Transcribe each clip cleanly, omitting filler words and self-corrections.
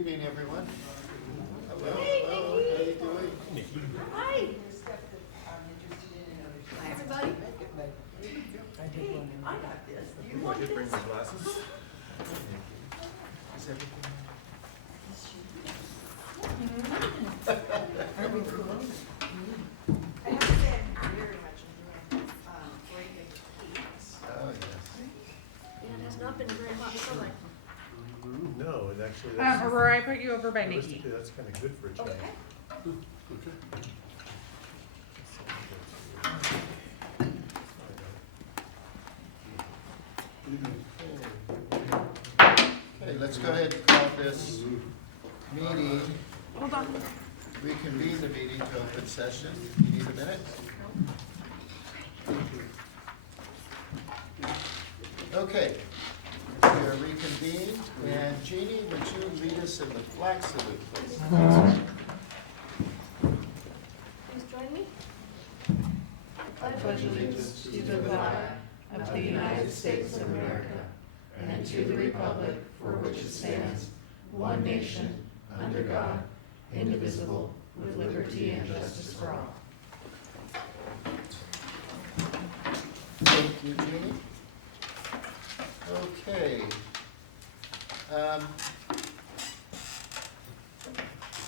evening, everyone. Hello. Hey, Hello. Nikki. How you doing? Hi. Hi, everybody. Hey, I got this. You I want did bring this? my glasses. Is everything? Are we cool? I have to say, I'm very much enjoying this break in peace. Oh, yes. Yeah, it has not been a very hot summer. No, and actually that's. Aurora, I put you over by Nikki. Realistically, that's kind of good for a child. Okay. Okay, let's go ahead and call this meeting, Hold on. reconvene the meeting to open session. You need a minute? Okay, we are reconvened, and Jeannie, would you lead us in the flag salute, please? Please join me. I pledge allegiance to the flag of the United States of America and to the republic for which it stands, one nation, under God, indivisible, with liberty and justice for all. Thank you, Jeannie. Okay.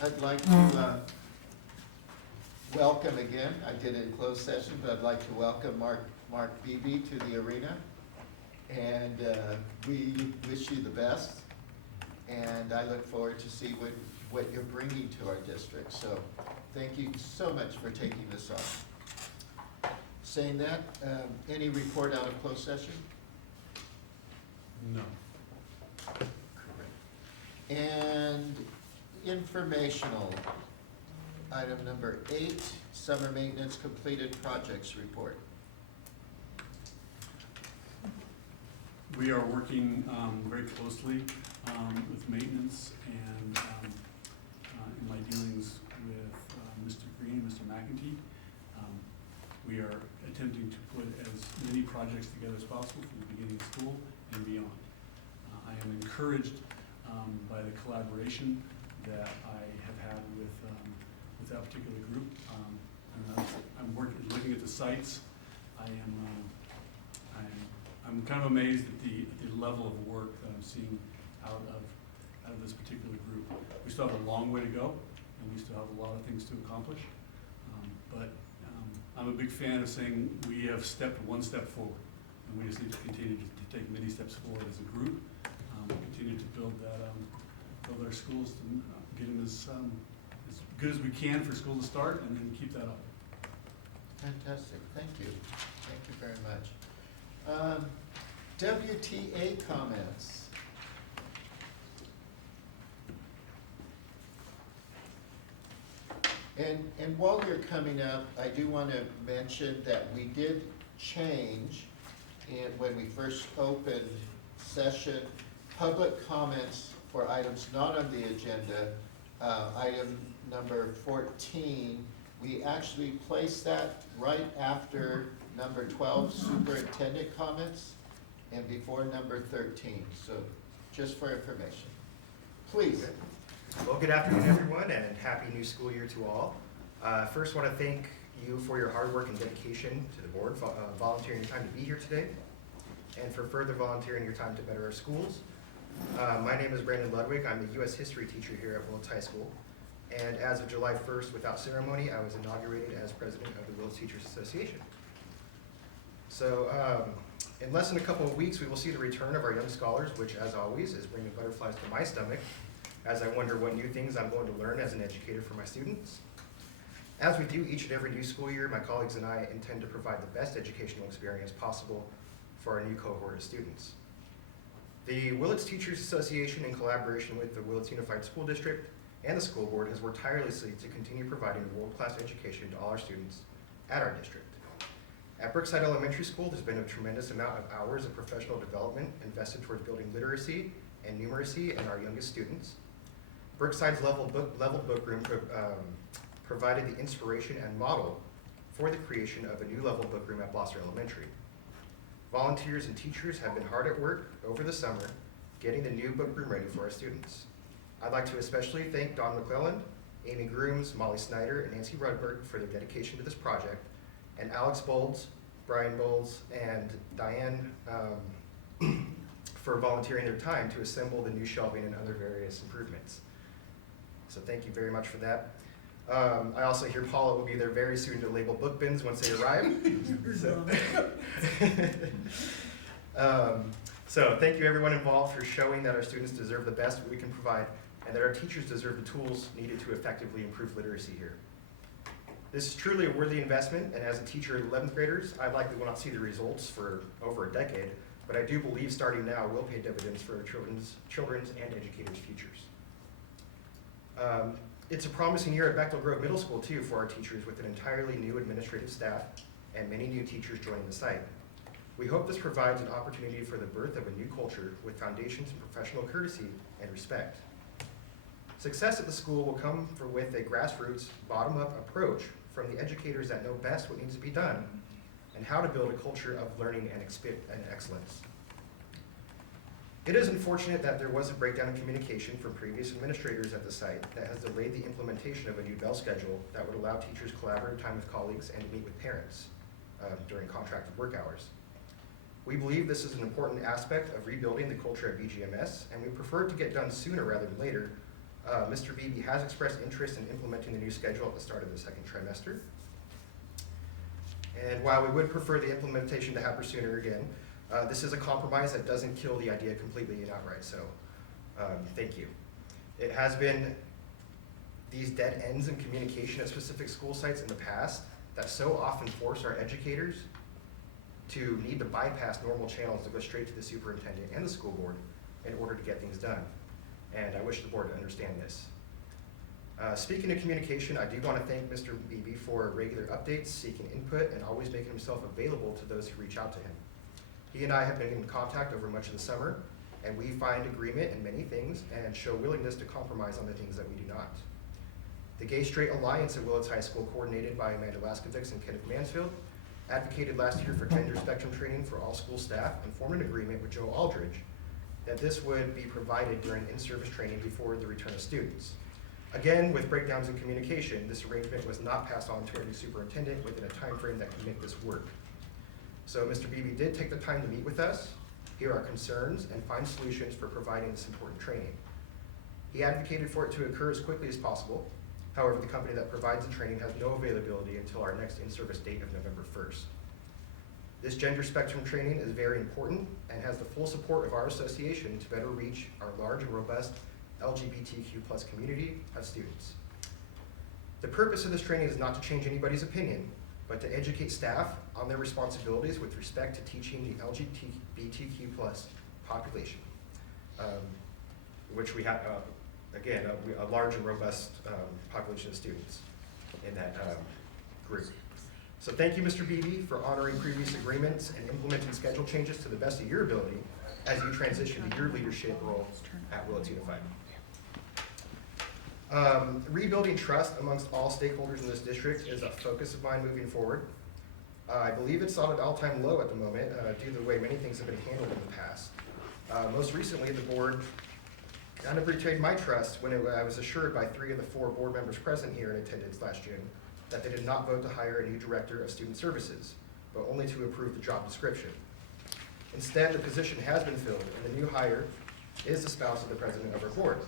I'd like to welcome again, I did it in closed session, but I'd like to welcome Mark Beebe to the arena. And we wish you the best. And I look forward to see what you're bringing to our district. So thank you so much for taking this on. Saying that, any report out of closed session? No. Correct. And informational, item number 8, summer maintenance completed projects report. We are working very closely with maintenance and in my dealings with Mr. Green and Mr. McEntee. We are attempting to put as many projects together as possible from the beginning of school and beyond. I am encouraged by the collaboration that I have had with that particular group. And I'm looking at the sites. I'm kind of amazed at the level of work that I'm seeing out of this particular group. We still have a long way to go, and we still have a lot of things to accomplish. But I'm a big fan of saying we have stepped one step forward, and we just need to continue to take many steps forward as a group. Continue to build our schools to get them as good as we can for school to start, and then keep that up. Fantastic, thank you. Thank you very much. WTA comments. And while you're coming up, I do want to mention that we did change when we first opened session, public comments for items not on the agenda, item number 14, we actually placed that right after number 12, superintendent comments, and before number 13, so just for information. Please. Well, good afternoon, everyone, and happy new school year to all. First, want to thank you for your hard work and dedication to the board, volunteering your time to be here today, and for further volunteering your time to better our schools. My name is Brandon Ludwig. I'm the U.S. history teacher here at Willits High School, and as of July 1st, without ceremony, I was inaugurated as president of the Willits Teachers Association. So, in less than a couple of weeks, we will see the return of our young scholars, which, as always, is bringing butterflies to my stomach, as I wonder what new things I'm going to learn as an educator for my students. As we do each and every new school year, my colleagues and I intend to provide the best educational experience possible for our new cohort of students. The Willits Teachers Association, in collaboration with the Willits Unified School District and the school board, has worked tirelessly to continue providing world-class education to all our students at our district. At Brookside Elementary School, there's been a tremendous amount of hours of professional development invested towards building literacy and numeracy in our youngest students. Brookside's level book room provided the inspiration and model for the creation of a new level book room at Blosser Elementary. Volunteers and teachers have been hard at work over the summer getting the new book room ready for our students. I'd like to especially thank Don McClelland, Amy Grooms, Molly Snyder, and Nancy Rudberg for their dedication to this project, and Alex Bolds, Brian Bolds, and Diane for volunteering their time to assemble the new shelving and other various improvements. So thank you very much for that. I also hear Paula will be there very soon to label book bins once they arrive. So thank you everyone involved for showing that our students deserve the best we can provide and that our teachers deserve the tools needed to effectively improve literacy here. This is truly a worthy investment, and as a teacher of 11th graders, I likely will not see the results for over a decade, but I do believe starting now will pay dividends for our children's and educators' futures. It's a promising year at Bechtel Grove Middle School too for our teachers, with an entirely new administrative staff and many new teachers joining the site. We hope this provides an opportunity for the birth of a new culture with foundations in professional courtesy and respect. Success at the school will come with a grassroots, bottom-up approach from the educators that know best what needs to be done and how to build a culture of learning and excellence. It is unfortunate that there was a breakdown in communication from previous administrators at the site that has delayed the implementation of a new bell schedule that would allow teachers collaborative time with colleagues and to meet with parents during contracted work hours. We believe this is an important aspect of rebuilding the culture at BGMS, and we prefer it to get done sooner rather than later. Mr. Beebe has expressed interest in implementing the new schedule at the start of the second trimester. And while we would prefer the implementation to happen sooner again, this is a compromise that doesn't kill the idea completely and outright, so thank you. It has been these dead ends in communication at specific school sites in the past that so often force our educators to need to bypass normal channels to go straight to the superintendent and the school board in order to get things done. And I wish the board to understand this. Speaking of communication, I do want to thank Mr. Beebe for regular updates, seeking input, and always making himself available to those who reach out to him. He and I have been in contact over much of the summer, and we find agreement in many things and show willingness to compromise on the things that we do not. The Gay Straight Alliance at Willits High School, coordinated by Amanda Laskovics and Kenneth Mansfield, advocated last year for gender spectrum training for all school staff and formed an agreement with Joe Aldridge that this would be provided during in-service training before the return of students. Again, with breakdowns in communication, this arrangement was not passed on to our new superintendent within a time frame that can make this work. So Mr. Beebe did take the time to meet with us, hear our concerns, and find solutions for providing this important training. He advocated for it to occur as quickly as possible. However, the company that provides the training has no availability until our next in-service date of November 1st. This gender spectrum training is very important and has the full support of our association to better reach our large and robust LGBTQ+ community of students. The purpose of this training is not to change anybody's opinion, but to educate staff on their responsibilities with respect to teaching the LGBTQ+ population, which we have, again, a large and robust population of students in that group. So thank you, Mr. Beebe, for honoring previous agreements and implementing schedule changes to the best of your ability as you transition to your leadership role at Willits Unified. Rebuilding trust amongst all stakeholders in this district is a focus of mine moving forward. I believe it's on an all-time low at the moment due to the way many things have been handled in the past. Most recently, the board kind of betrayed my trust when I was assured by 3 of the 4 board members present here in attendance last June that they did not vote to hire a new director of student services, but only to approve the job description. Instead, the position has been filled, and the new hire is the spouse of the president of our board.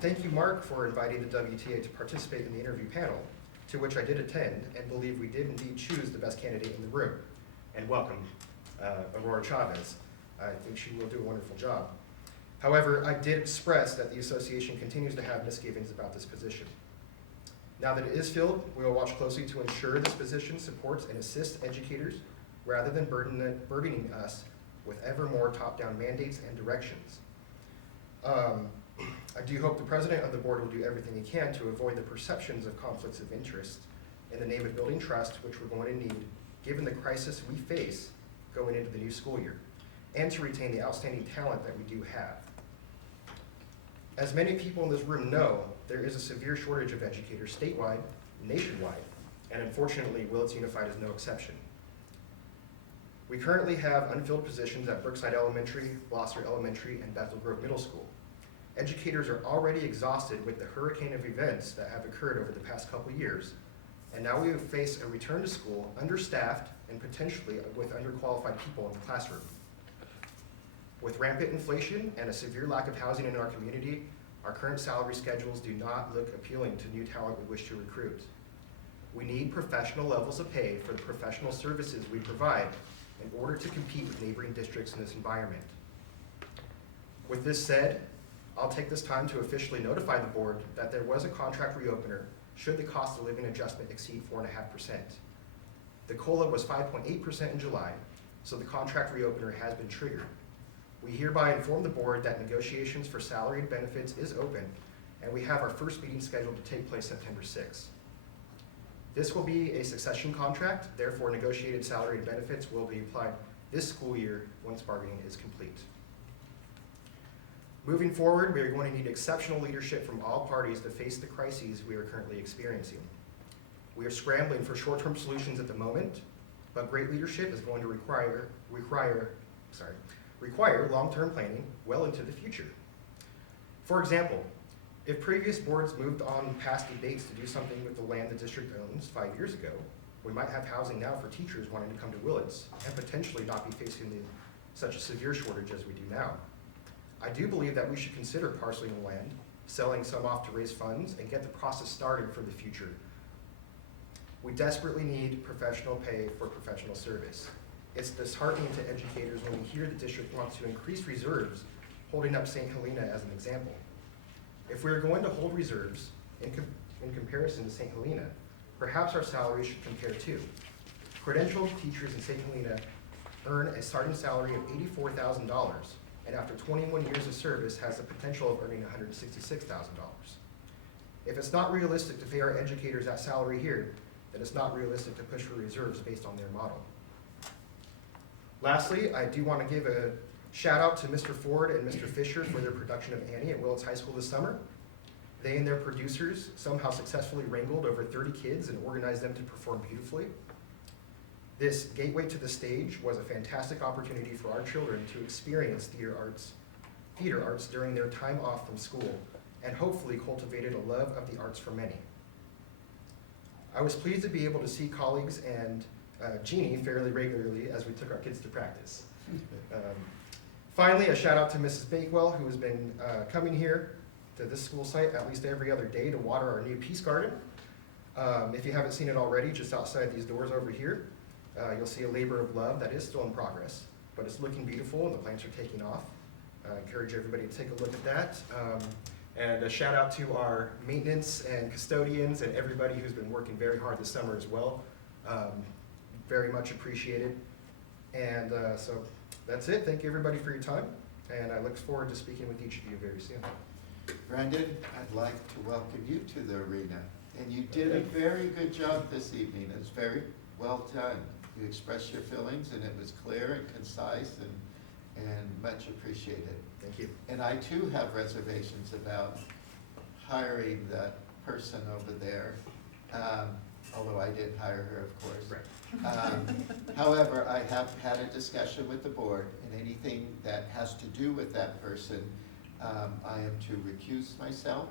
Thank you, Mark, for inviting the WTA to participate in the interview panel, to which I did attend and believe we did indeed choose the best candidate in the room. And welcome, Aurora Chavez. I think she will do a wonderful job. However, I did express that the association continues to have misgivings about this position. Now that it is filled, we will watch closely to ensure this position supports and assists educators rather than burdening us with ever more top-down mandates and directions. I do hope the president of the board will do everything he can to avoid the perceptions of conflicts of interest in the name of building trust, which we're going to need given the crisis we face going into the new school year, and to retain the outstanding talent that we do have. As many people in this room know, there is a severe shortage of educators statewide, nationwide, and unfortunately, Willits Unified is no exception. We currently have unfilled positions at Brookside Elementary, Blosser Elementary, and Bethel Grove Middle School. educators are already exhausted with the hurricane of events that have occurred over the past couple years, and now we face a return to school understaffed and potentially with underqualified people in the classroom. With rampant inflation and a severe lack of housing in our community, our current salary schedules do not look appealing to new talent we wish to recruit. We need professional levels of pay for the professional services we provide in order to compete with neighboring districts in this environment. With this said, I'll take this time to officially notify the board that there was a contract reopener should the cost of living adjustment exceed 4.5%. The COLA was 5.8% in July, so the contract reopener has been triggered. We hereby inform the board that negotiations for salary and benefits is open, and we have our first meeting scheduled to take place September 6th. This will be a succession contract, therefore negotiated salary and benefits will be applied this school year once bargaining is complete. Moving forward, we are going to need exceptional leadership from all parties to face the crises we are currently experiencing. We are scrambling for short-term solutions at the moment, but great leadership is going to require long-term planning well into the future. For example, if previous boards moved on past debates to do something with the land the district owns 5 years ago, we might have housing now for teachers wanting to come to Willits and potentially not be facing such a severe shortage as we do now. I do believe that we should consider parceling the land, selling some off to raise funds, and get the process started for the future. We desperately need professional pay for professional service. It's disheartening to educators when we hear the district wants to increase reserves, holding up St. Helena as an example. If we are going to hold reserves in comparison to St. Helena, perhaps our salaries should compare too. Credentialed teachers in St. Helena earn a starting salary of $84,000, and after 21 years of service has the potential of earning $166,000. If it's not realistic to pay our educators that salary here, then it's not realistic to push for reserves based on their model. Lastly, I do want to give a shout out to Mr. Ford and Mr. Fisher for their production of Annie at Willits High School this summer. They and their producers somehow successfully wrangled over 30 kids and organized them to perform beautifully. This gateway to the stage was a fantastic opportunity for our children to experience theater arts during their time off from school, and hopefully cultivated a love of the arts for many. I was pleased to be able to see colleagues and Jeannie fairly regularly as we took our kids to practice. Finally, a shout out to Mrs. Bakewell, who has been coming here to this school site at least every other day to water our new peace garden. If you haven't seen it already, just outside these doors over here, you'll see a labor of love that is still in progress, but it's looking beautiful and the plants are taking off. I encourage everybody to take a look at that. And a shout out to our maintenance and custodians and everybody who's been working very hard this summer as well. Very much appreciated. And so that's it. Thank you everybody for your time. And I look forward to speaking with each of you very soon. Brandon, I'd like to welcome you to the arena. And you did a very good job this evening. It was very well done. You expressed your feelings and it was clear and concise and much appreciated. Thank you. And I too have reservations about hiring that person over there, although I did hire her, of course. Right. However, I have had a discussion with the board, and anything that has to do with that person, I am to recuse myself.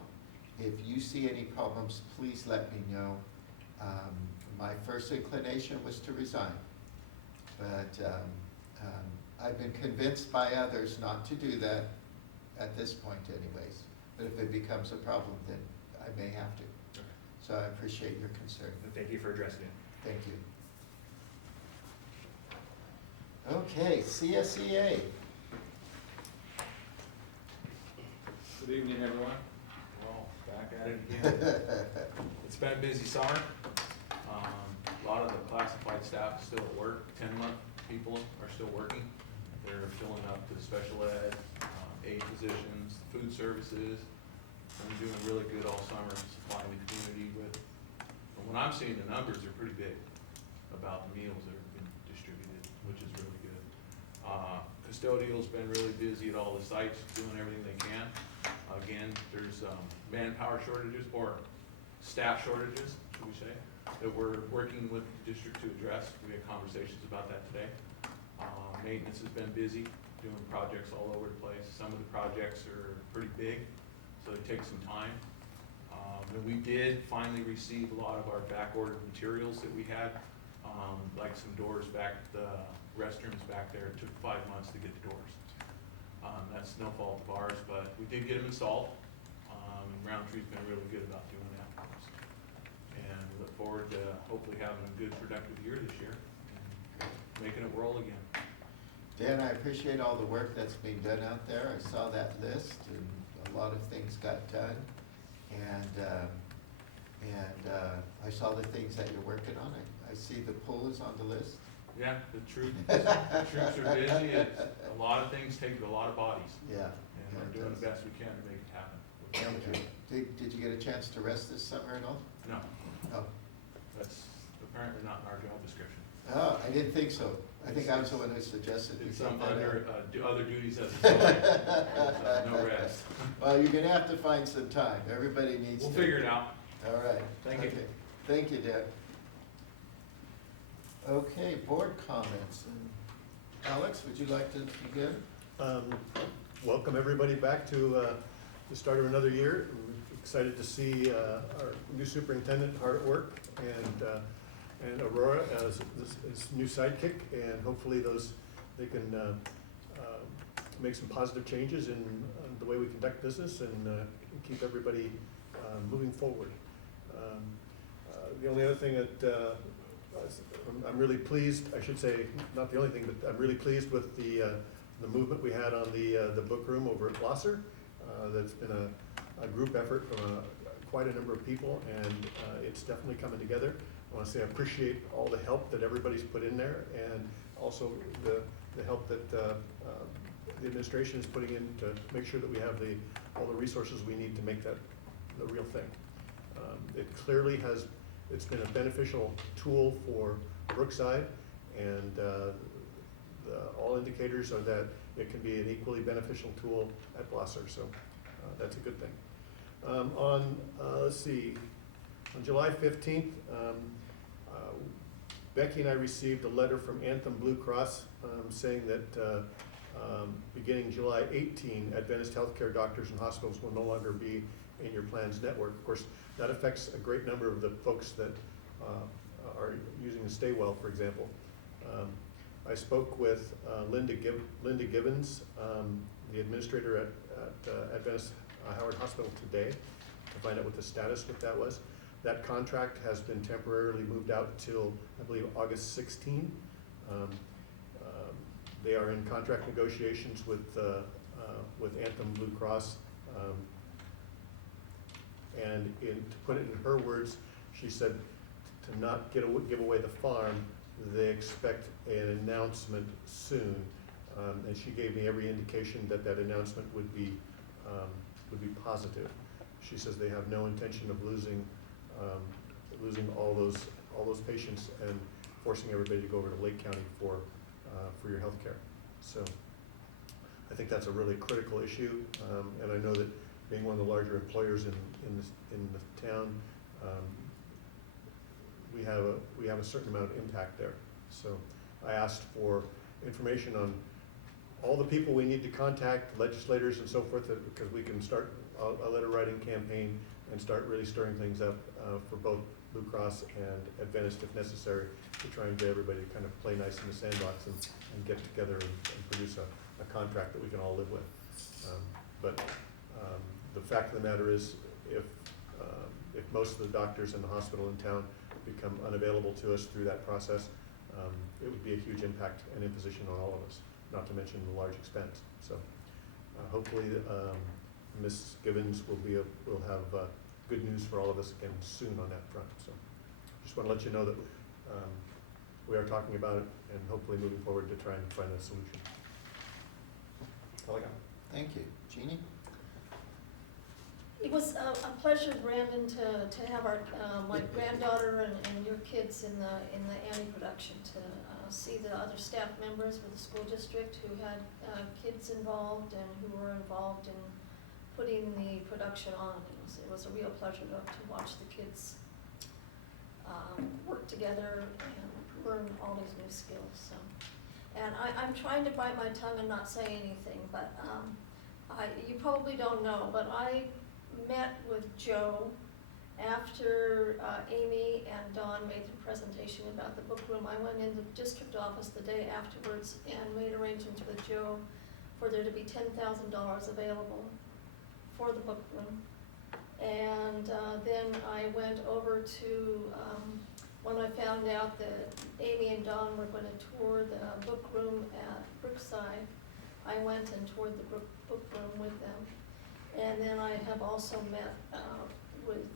If you see any problems, please let me know. My first inclination was to resign, but I've been convinced by others not to do that at this point anyways. But if it becomes a problem, then I may have to. Okay. So I appreciate your concern. And thank you for addressing it. Thank you. Okay, CSEA. Good evening, everyone. Well, back at it again. It's been a busy summer. A lot of the classified staff is still at work. 10-month people are still working. They're filling up the special ed, aid positions, food services. I'm doing really good all summer, supplying the community with, and when I'm seeing the numbers, they're pretty big about the meals that are being distributed, which is really good. Custodial's been really busy at all the sites, doing everything they can. Again, there's manpower shortages or staff shortages, should we say, that we're working with the district to address. We had conversations about that today. Maintenance has been busy doing projects all over the place. Some of the projects are pretty big, so they take some time. And we did finally receive a lot of our back-ordered materials that we had, like some doors back, the restrooms back there. It took 5 months to get the doors. That's no fault of ours, but we did get them installed. And Roundtree's been really good about doing that for us. And we look forward to hopefully having a good, productive year this year and making it roll again. Dan, I appreciate all the work that's being done out there. I saw that list and a lot of things got done. And I saw the things that you're working on. I see the pool is on the list. Yeah, the troops are busy. It's, a lot of things take a lot of bodies. Yeah. And we're doing the best we can to make it happen. Thank you. Did you get a chance to rest this summer at all? No, Oh, that's apparently not in our job description. oh, I didn't think so. I think I was the one who suggested. we It's take some that under, out. other duties as a employee. No rest. Well, you're gonna have to find some time. Everybody needs to. We'll figure it out. All right. Thank you. Okay. Thank you, Deb. Okay, board comments. And Alex, would you like to begin? Welcome everybody back to the start of another year. We're excited to see our new superintendent hard at work and Aurora as this new sidekick, and hopefully they can make some positive changes in the way we conduct business and keep everybody moving forward. The only other thing that I'm really pleased, I should say, not the only thing, but I'm really pleased with the movement we had on the book room over at Blosser. That's been a group effort from quite a number of people, and it's definitely coming together. I want to say I appreciate all the help that everybody's put in there, and also the help that the administration is putting in to make sure that we have all the resources we need to make that the real thing. It clearly it's been a beneficial tool for Brookside, and all indicators are that it can be an equally beneficial tool at Blosser, so that's a good thing. Let's see, on July 15th, Becky and I received a letter from Anthem Blue Cross saying that beginning July 18, Adventist healthcare doctors and hospitals will no longer be in your plan's network. Of course, that affects a great number of the folks that are using the Staywell, for example. I spoke with Linda Gibbons, the administrator at Adventist Howard Hospital today, to find out what the status with that was. That contract has been temporarily moved out till, I believe, August 16. They are in contract negotiations with Anthem Blue Cross. And to put it in her words, she said to not give away the farm, they expect an announcement soon. And she gave me every indication that that announcement would be positive. She says they have no intention of losing all those patients and forcing everybody to go over to Lake County for your health care. So I think that's a really critical issue, and I know that being one of the larger employers in the town, we have a certain amount of impact there. So I asked for information on all the people we need to contact, legislators and so forth, because we can start a letter writing campaign and start really stirring things up for both Blue Cross and Adventist if necessary, to try and get everybody to kind of play nice in the sandbox and get together and produce a contract that we can all live with. But the fact of the matter is, if most of the doctors in the hospital in town become unavailable to us through that process, it would be a huge impact and imposition on all of us, not to mention the large expense. So hopefully Ms. Gibbons will have good news for all of us again soon on that front. So just want to let you know that we are talking about it and hopefully moving forward to try and find a solution. That's all I got. Thank you. Jeannie? It was a pleasure, Brandon, to have our my granddaughter and your kids in the Annie production, to see the other staff members with the school district who had kids involved and who were involved in putting the production on. It was a real pleasure to watch the kids work together and learn all these new skills. So And I'm trying to bite my tongue and not say anything, but you probably don't know, but I met with Joe after Amy and Dawn made the presentation about the book room. I went in the district office the day afterwards and made arrangements with Joe for there to be $10,000 available for the book room. And then I went over to, when I found out that Amy and Dawn were going to tour the book room at Brookside, I went and toured the book room with them. And then I have also met with,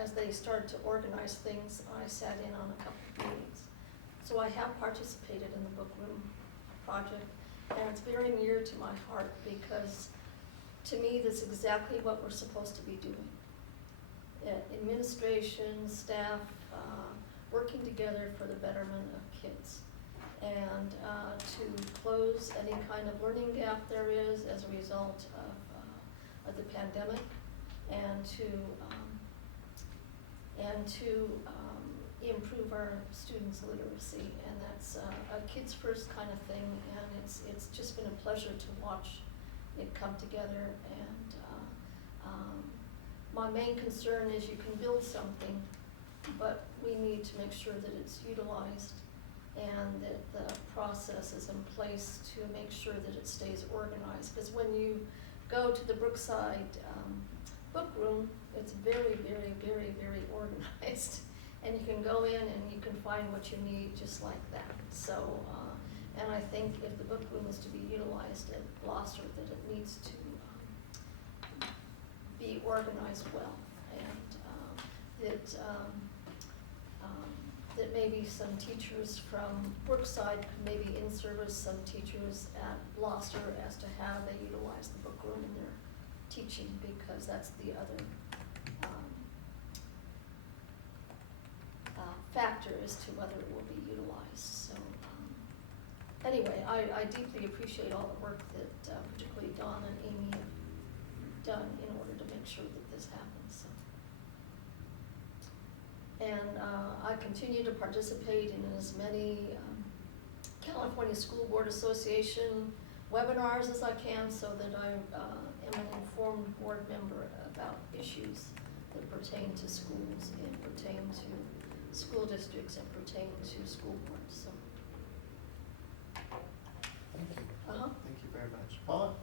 as they started to organize things, I sat in on a couple of meetings. So I have participated in the book room project, and it's very near to my heart because to me, that's exactly what we're supposed to be doing. Administration, staff, working together for the betterment of kids. And to close any kind of learning gap there is as a result of the pandemic, and to improve our students' literacy. And that's a kids first kind of thing, and it's just been a pleasure to watch it come together. And my main concern is you can build something, but we need to make sure that it's utilized and that the process is in place to make sure that it stays organized. Because when you go to the Brookside book room, it's very, very, very, very organized. And you can go in and you can find what you need just like that. So, and I think if the book room is to be utilized at Gloucester, that it needs to be organized well, and that maybe some teachers from Brookside could maybe in-service some teachers at Gloucester as to how they utilize the book room in their teaching, because that's the other factor as to whether it will be utilized. So anyway, I deeply appreciate all the work that particularly Dawn and Amy have done in order to make sure that this happens. So. And I continue to participate in as many California School Board Association webinars as I can, so that I am an informed board member about issues that pertain to schools and pertain to school districts and pertain to school boards. So. Thank you. Thank you very much. Paula?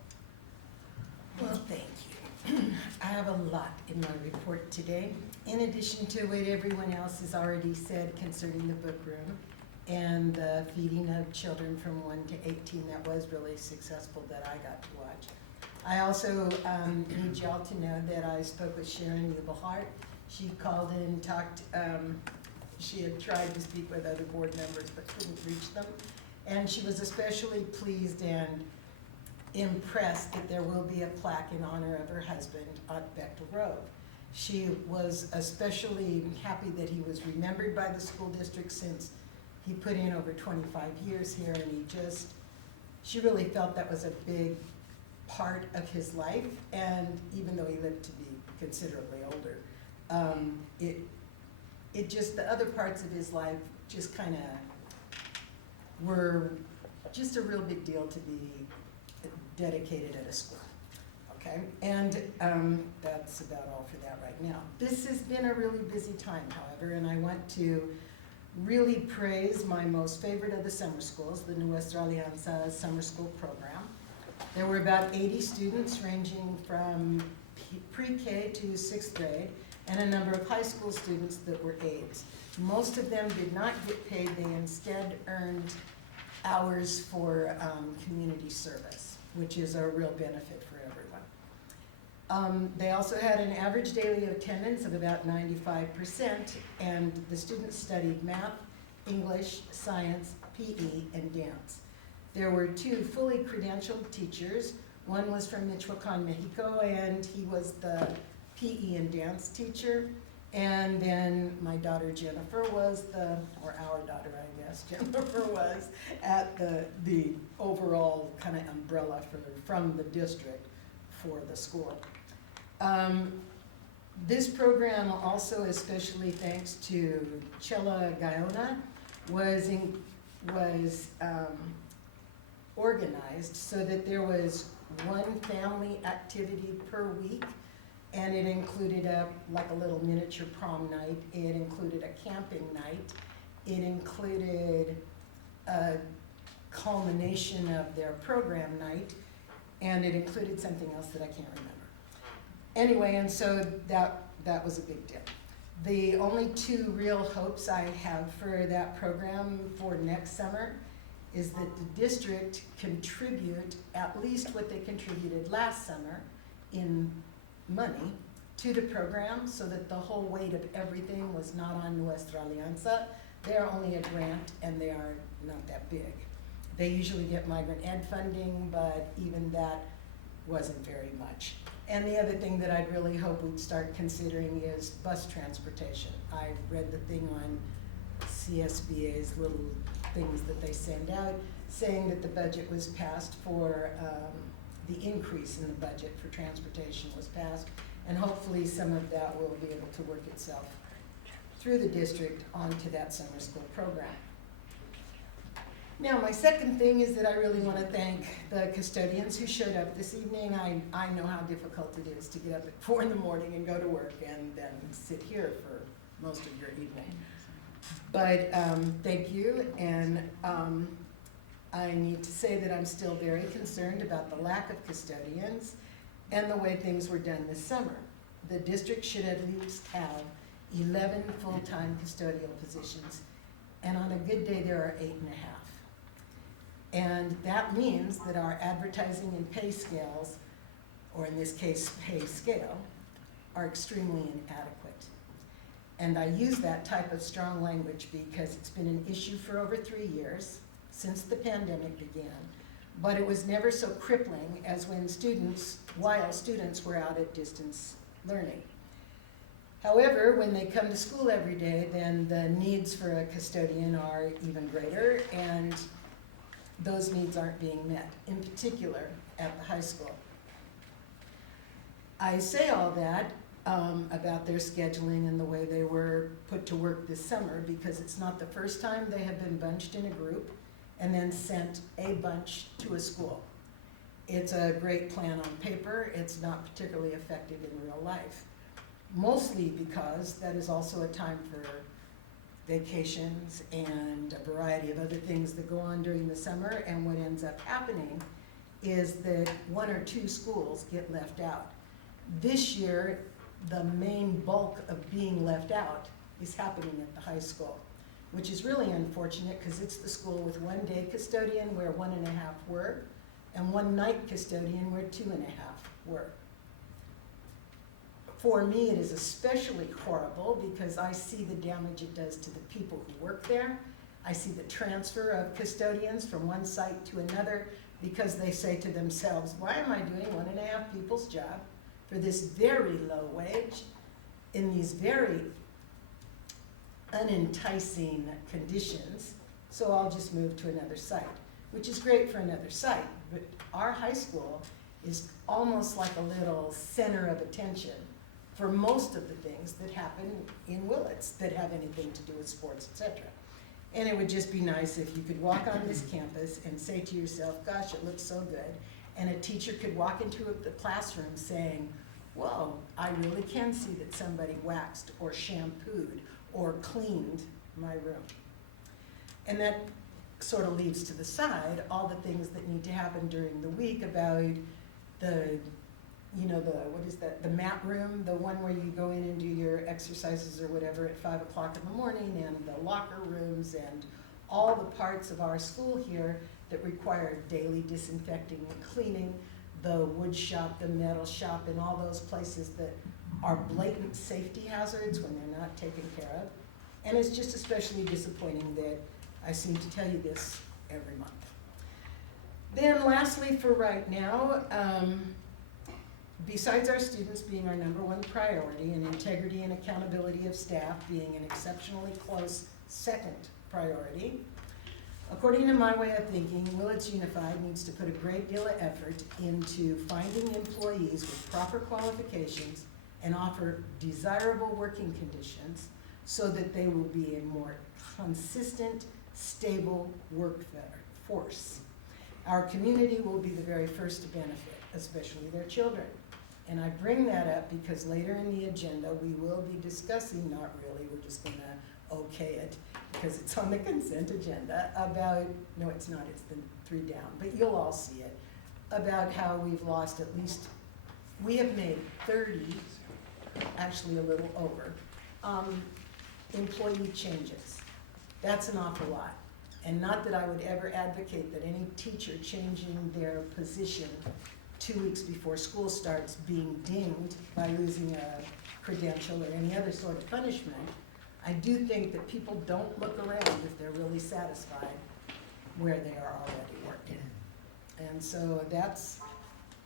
Well, thank you. I have a lot in my report today, in addition to what everyone else has already said concerning the book room and the feeding of children from 1 to 18 that was really successful that I got to watch. I also need y'all to know that I spoke with Sharon Ubelhart. She called in and talked, she had tried to speak with other board members but couldn't reach them. And she was especially pleased and impressed that there will be a plaque in honor of her husband on Bechtel Road. She was especially happy that he was remembered by the school district since he put in over 25 years here, and she really felt that was a big part of his life, and even though he lived to be considerably older, it just, the other parts of his life just kind of were just a real big deal to be dedicated at a school, okay? And that's about all for that right now. This has been a really busy time, however, and I want to really praise my most favorite of the summer schools, the Nuestra Alianza Summer School Program. There were about 80 students ranging from pre-K to 6th grade, and a number of high school students that were aides. Most of them did not get paid, they instead earned hours for community service, which is a real benefit for everyone. They also had an average daily attendance of about 95%, and the students studied math, English, science, PE, and dance. There were 2 fully credentialed teachers. One was from Michoacan, Mexico, and he was the PE and dance teacher. And then my daughter Jennifer was or our daughter, I guess, Jennifer was at the overall kind of umbrella from the district for the school. This program also, especially thanks to Chela Gaiona, was organized so that there was one family activity per week, and it included like a little miniature prom night, it included a camping night, it included a culmination of their program night, and it included something else that I can't remember. Anyway, and so that was a big deal. The only two real hopes I have for that program for next summer is that the district contribute at least what they contributed last summer in money to the program, so that the whole weight of everything was not on Nuestra Alianza. They're only a grant, and they are not that big. They usually get migrant ed funding, but even that wasn't very much. And the other thing that I'd really hope we'd start considering is bus transportation. I read the thing on CSBA's little things that they send out, saying that the budget was passed for, the increase in the budget for transportation was passed, and hopefully some of that will be able to work itself through the district onto that summer school program. Now, my second thing is that I really want to thank the custodians who showed up this evening. I know how difficult it is to get up at 4 in the morning and go to work and then sit here for most of your evening. But thank you, and I need to say that I'm still very concerned about the lack of custodians and the way things were done this summer. The district should at least have 11 full-time custodial positions, and on a good day there are 8.5. And that means that our advertising and pay scales, or in this case, pay scale, are extremely inadequate. And I use that type of strong language because it's been an issue for over 3 years, since the pandemic began, but it was never so crippling as while students were out at distance learning. However, when they come to school every day, then the needs for a custodian are even greater, and those needs aren't being met, in particular at the high school. I say all that about their scheduling and the way they were put to work this summer because it's not the first time they have been bunched in a group and then sent a bunch to a school. It's a great plan on paper, it's not particularly effective in real life. Mostly because that is also a time for vacations and a variety of other things that go on during the summer, and what ends up happening is that 1 or 2 schools get left out. This year, the main bulk of being left out is happening at the high school, which is really unfortunate because it's the school with 1 day custodian where 1.5 were, and 1 night custodian where 2.5 were. For me, it is especially horrible because I see the damage it does to the people who work there. I see the transfer of custodians from one site to another because they say to themselves, why am I doing 1.5 people's job for this very low wage in these very unenticing conditions, so I'll just move to another site, which is great for another site, but our high school is almost like a little center of attention for most of the things that happen in Willits that have anything to do with sports, etc. And it would just be nice if you could walk on this campus and say to yourself, gosh, it looks so good, and a teacher could walk into the classroom saying, whoa, I really can see that somebody waxed or shampooed or cleaned my room. And that sort of leaves to the side all the things that need to happen during the week about the, what is that, the mat room, the one where you go in and do your exercises or whatever at 5 o'clock in the morning, and the locker rooms and all the parts of our school here that require daily disinfecting and cleaning, the wood shop, the metal shop, and all those places that are blatant safety hazards when they're not taken care of. And it's just especially disappointing that I seem to tell you this every month. Then lastly, for right now, besides our students being our #1 priority and integrity and accountability of staff being an exceptionally close second priority, according to my way of thinking, Willits Unified needs to put a great deal of effort into finding employees with proper qualifications and offer desirable working conditions so that they will be a more consistent, stable workforce. Our community will be the very first to benefit, especially their children. And I bring that up because later in the agenda, we will be discussing, not really, we're just gonna okay it, because it's on the consent agenda, about, no, it's not, it's the 3 down, but you'll all see it, about how we've lost at least, we have made 30, actually a little over, employee changes. That's an awful lot. And not that I would ever advocate that any teacher changing their position 2 weeks before school starts being dinged by losing a credential or any other sort of punishment. I do think that people don't look around if they're really satisfied where they are already working. And so that's,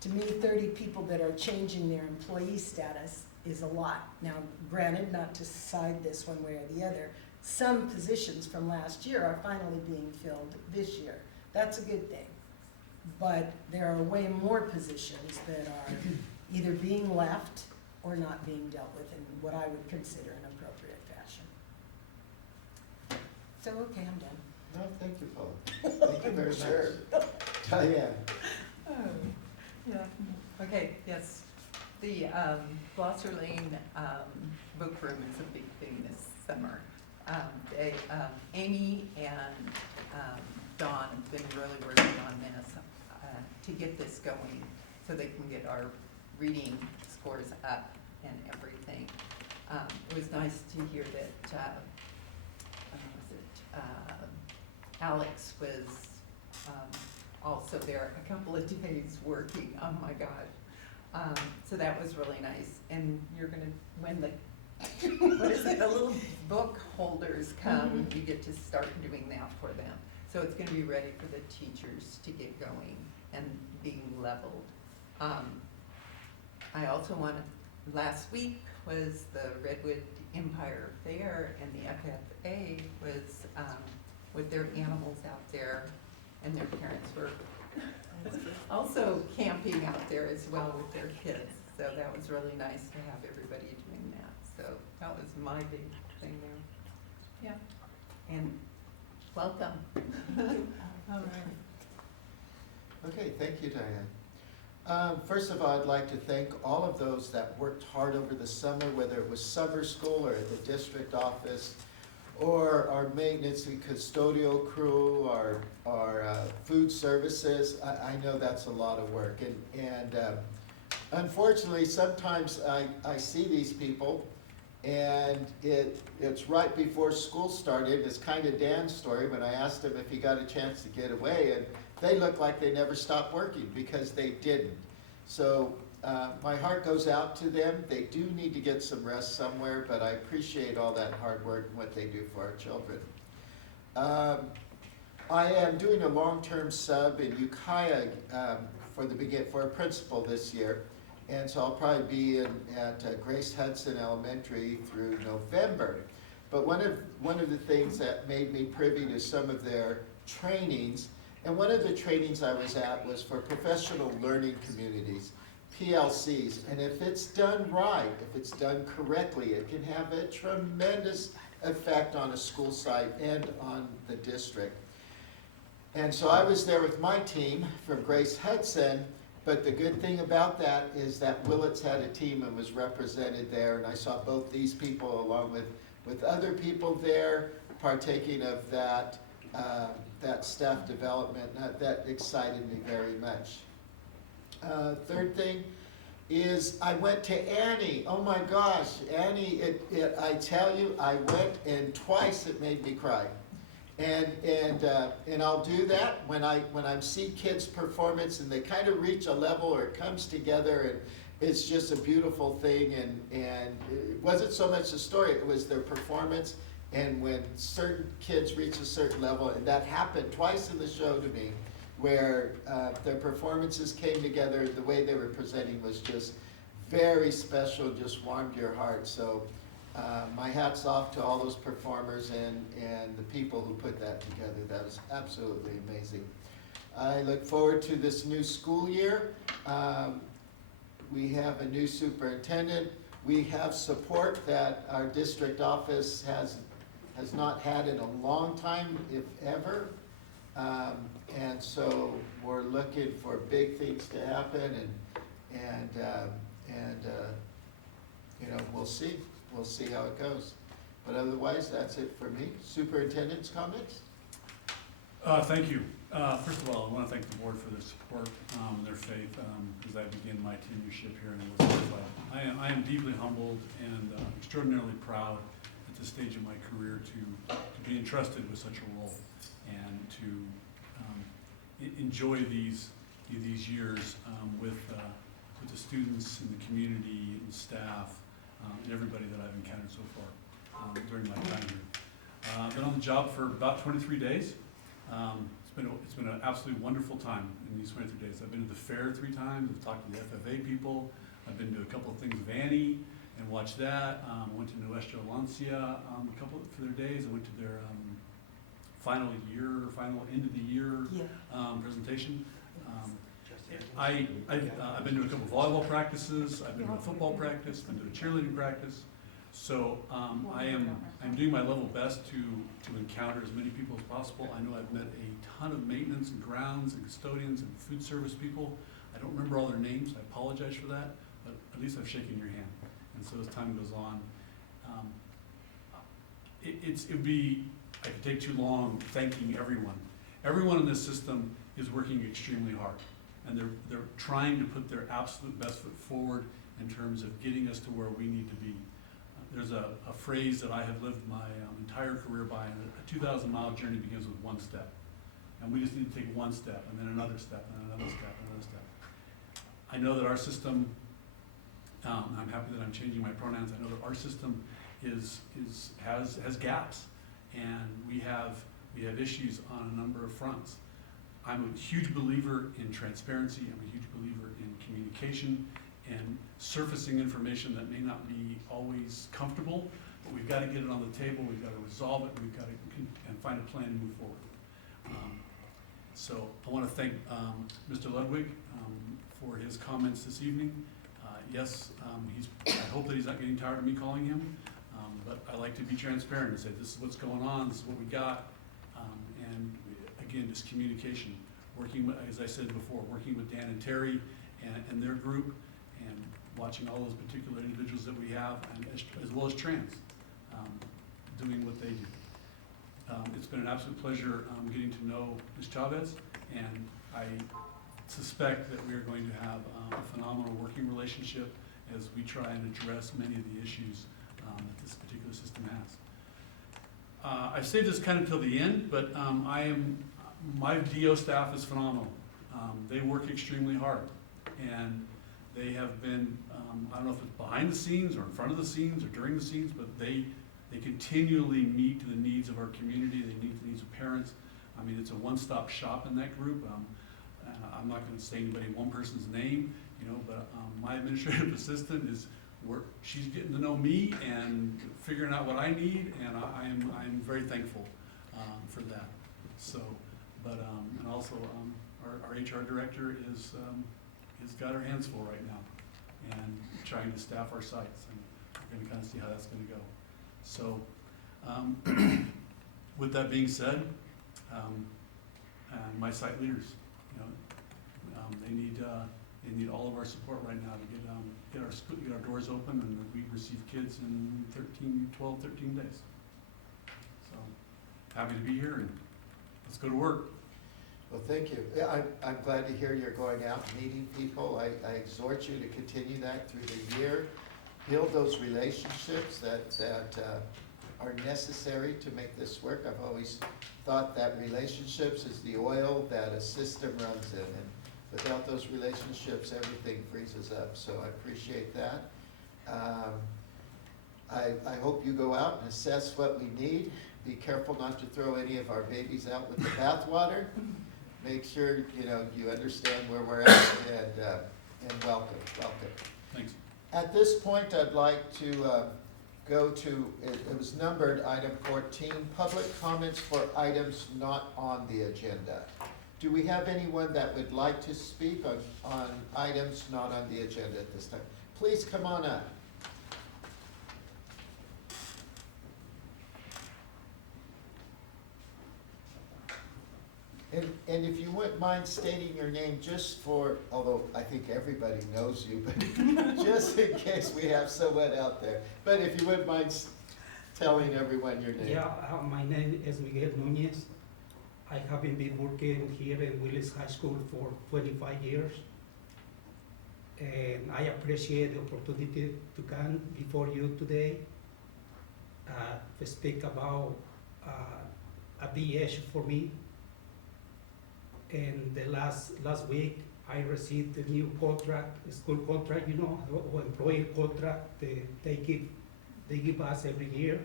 to me, 30 people that are changing their employee status is a lot. Now, granted, not to side this one way or the other, some positions from last year are finally being filled this year. That's a good thing. But there are way more positions that are either being left or not being dealt with in what I would consider an appropriate fashion. So, okay, I'm done. No, thank you, Paula. Thank you very much. Diane? Oh, yeah, okay, yes. The Blosser Lane book room is a big thing this summer. Amy and Dawn have been really working on this to get this going so they can get our reading scores up and everything. It was nice to hear that Alex was also there a couple of days working. Oh my gosh. So that was really nice. And you're gonna, when the, what is it, the little book holders come, you get to start doing that for them. So it's gonna be ready for the teachers to get going and being leveled. I also wanted, last week was the Redwood Empire Fair, and the FFA was with their animals out there, and their parents were also camping out there as well with their kids. So that was really nice to have everybody doing that. So that was my big thing there. Yeah. And welcome. All right. Okay, thank you, Diane. First of all, I'd like to thank all of those that worked hard over the summer, whether it was summer school or the district office, or our maintenance and custodial crew, our food services. I know that's a lot of work. And unfortunately, sometimes I see these people, and it's right before school started. It's kind of Dan's story when I asked him if he got a chance to get away, and they look like they never stopped working because they didn't. So my heart goes out to them. They do need to get some rest somewhere, but I appreciate all that hard work and what they do for our children. I am doing a long-term sub in Ukiah for a principal this year, and so I'll probably be at Grace Hudson Elementary through November. But one of the things that made me privy to some of their trainings, and one of the trainings I was at was for professional learning communities, PLCs, and if it's done right, if it's done correctly, it can have a tremendous effect on a school site and on the district. And so I was there with my team from Grace Hudson, but the good thing about that is that Willits had a team and was represented there, and I saw both these people along with other people there partaking of that staff development. That excited me very much. Third thing is I went to Annie. Oh my gosh, Annie, I tell you, I went and twice it made me cry. And I'll do that when I see kids' performance and they kind of reach a level or it comes together, and it's just a beautiful thing. And it wasn't so much the story, it was their performance. And when certain kids reach a certain level, and that happened twice in the show to me, where their performances came together, the way they were presenting was just very special, just warmed your heart. So my hat's off to all those performers and the people who put that together. That was absolutely amazing. I look forward to this new school year. We have a new superintendent. We have support that our district office has not had in a long time, if ever. And so we're looking for big things to happen and you know, we'll see how it goes. But otherwise, that's it for me. Superintendent's comments? Thank you. First of all, I want to thank the board for their support, their faith, as I begin my tenureship here in Elizabeth. I am deeply humbled and extraordinarily proud at this stage of my career to be entrusted with such a role and to enjoy these years with the students and the community and staff and everybody that I've encountered so far during my time here. I've been on the job for about 23 days. It's been an absolutely wonderful time in these 23 days. I've been to the fair 3 times, I've talked to the FFA people, I've been to a couple of things with Annie and watched that. I went to Nuestra Lancia a couple for their days. I went to their final end of the year presentation. I've been to a couple of volleyball practices, I've been to a football practice, been to a cheerleading practice. So I'm doing my level best to encounter as many people as possible. I know I've met a ton of maintenance and grounds and custodians and food service people. I don't remember all their names, I apologize for that, but at least I've shaken your hand. And so as time goes on, I could take too long thanking everyone. Everyone in this system is working extremely hard, and they're trying to put their absolute best foot forward in terms of getting us to where we need to be. There's a phrase that I have lived my entire career by, and a 2,000-mile journey begins with one step. And we just need to take one step, and then another step, and another step, and another step. I know that our system, I'm happy that I'm changing my pronouns, I know that our system has gaps, and we have issues on a number of fronts. I'm a huge believer in transparency, I'm a huge believer in communication, and surfacing information that may not be always comfortable, but we've got to get it on the table, we've got to resolve it, we've got to and find a plan to move forward. So I want to thank Mr. Ludwig for his comments this evening. Yes, I hope that he's not getting tired of me calling him, but I like to be transparent and say this is what's going on, this is what we got, and again, just communication. Working with, as I said before, working with Dan and Terry and their group, and watching all those particular individuals that we have, and as well as trans, doing what they do. It's been an absolute pleasure getting to know Ms. Chavez, and I suspect that we are going to have a phenomenal working relationship as we try and address many of the issues that this particular system has. I've saved this kind of till the end, but my DO staff is phenomenal. They work extremely hard, and they have been, I don't know if it's behind the scenes or in front of the scenes or during the scenes, but they continually meet the needs of our community, they meet the needs of parents. I mean, it's a one-stop shop in that group. I'm not gonna say one person's name, but my administrative assistant she's getting to know me and figuring out what I need, and I'm very thankful for that. So, but and also our HR director is got her hands full right now, and trying to staff our sites, and we're gonna kind of see how that's gonna go. So, with that being said, and my site leaders, they need all of our support right now to get our doors open, and we receive kids in 12, 13 days. So, happy to be here, and let's go to work. Well, thank you. I'm glad to hear you're going out and meeting people. I exhort you to continue that through the year. Build those relationships that are necessary to make this work. I've always thought that relationships is the oil that a system runs in, and without those relationships, everything freezes up. So I appreciate that. I hope you go out and assess what we need. Be careful not to throw any of our babies out with the bathwater. Make sure you understand where we're at, and welcome. Thanks. At this point, I'd like to go to, it was numbered item 14, public comments for items not on the agenda. Do we have anyone that would like to speak on items not on the agenda at this time? Please come on up. And if you wouldn't mind stating your name just for, although I think everybody knows you, but just in case we have someone out there. But if you wouldn't mind telling everyone your name. Yeah, my name is Miguel Nunez. I have been working here in Willits High School for 25 years. And I appreciate the opportunity to come before you today to speak about a big issue for me. And the last week, I received a new contract, a school contract, or employee contract they give us every year.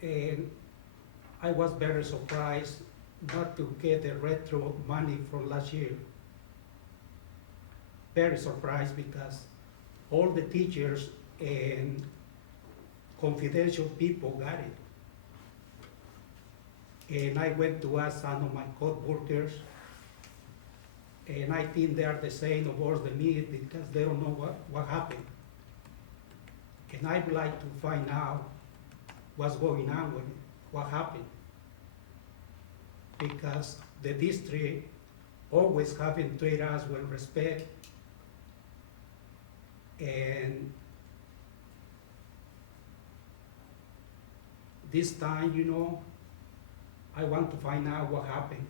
And I was very surprised not to get the retro money from last year. Very surprised because all the teachers and confidential people got it. And I went to ask some of my co-workers, and I think they are the same worse than me because they don't know what happened. And I would like to find out what's going on with it, what happened. Because the district always haven't treated us with respect. And this time, I want to find out what happened.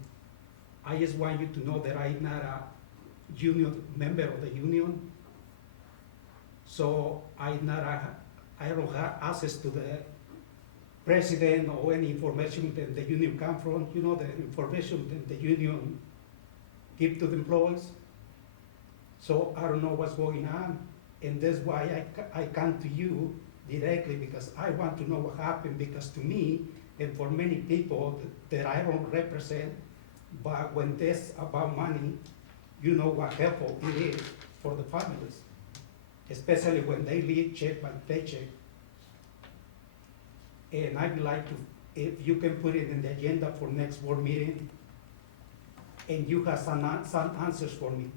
I just want you to know that I'm not a union member of the union. So I don't have access to the president or any information that the union come from, the information that the union give to the employees. So I don't know what's going on. And that's why I come to you directly, because I want to know what happened, because to me, and for many people that I don't represent, but when there's about money, you know what helpful it is for the families, especially when they live check by paycheck. And I'd like to, if you can put it in the agenda for next board meeting, and you have some answers for me.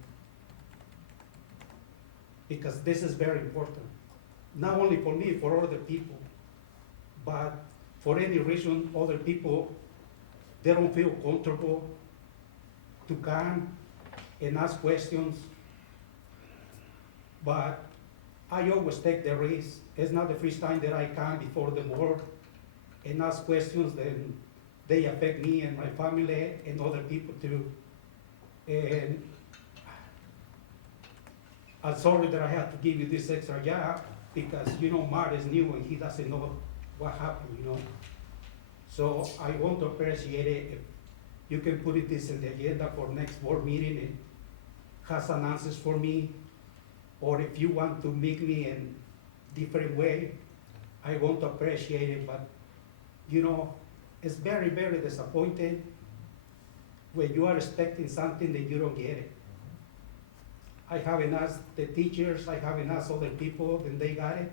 Because this is very important, not only for me, for other people, but for any reason, other people, they don't feel comfortable to come and ask questions. But I always take the risk. It's not the first time that I come before the board and ask questions, then they affect me and my family and other people too. And I'm sorry that I have to give you this extra job because, Mark is new and he doesn't know what happened, So I want to appreciate it if you can put this in the agenda for next board meeting and have some answers for me. Or if you want to meet me in different way, I want to appreciate it, but, it's very, very disappointing when you are expecting something that you don't get it. I haven't asked the teachers, I haven't asked other people, and they got it.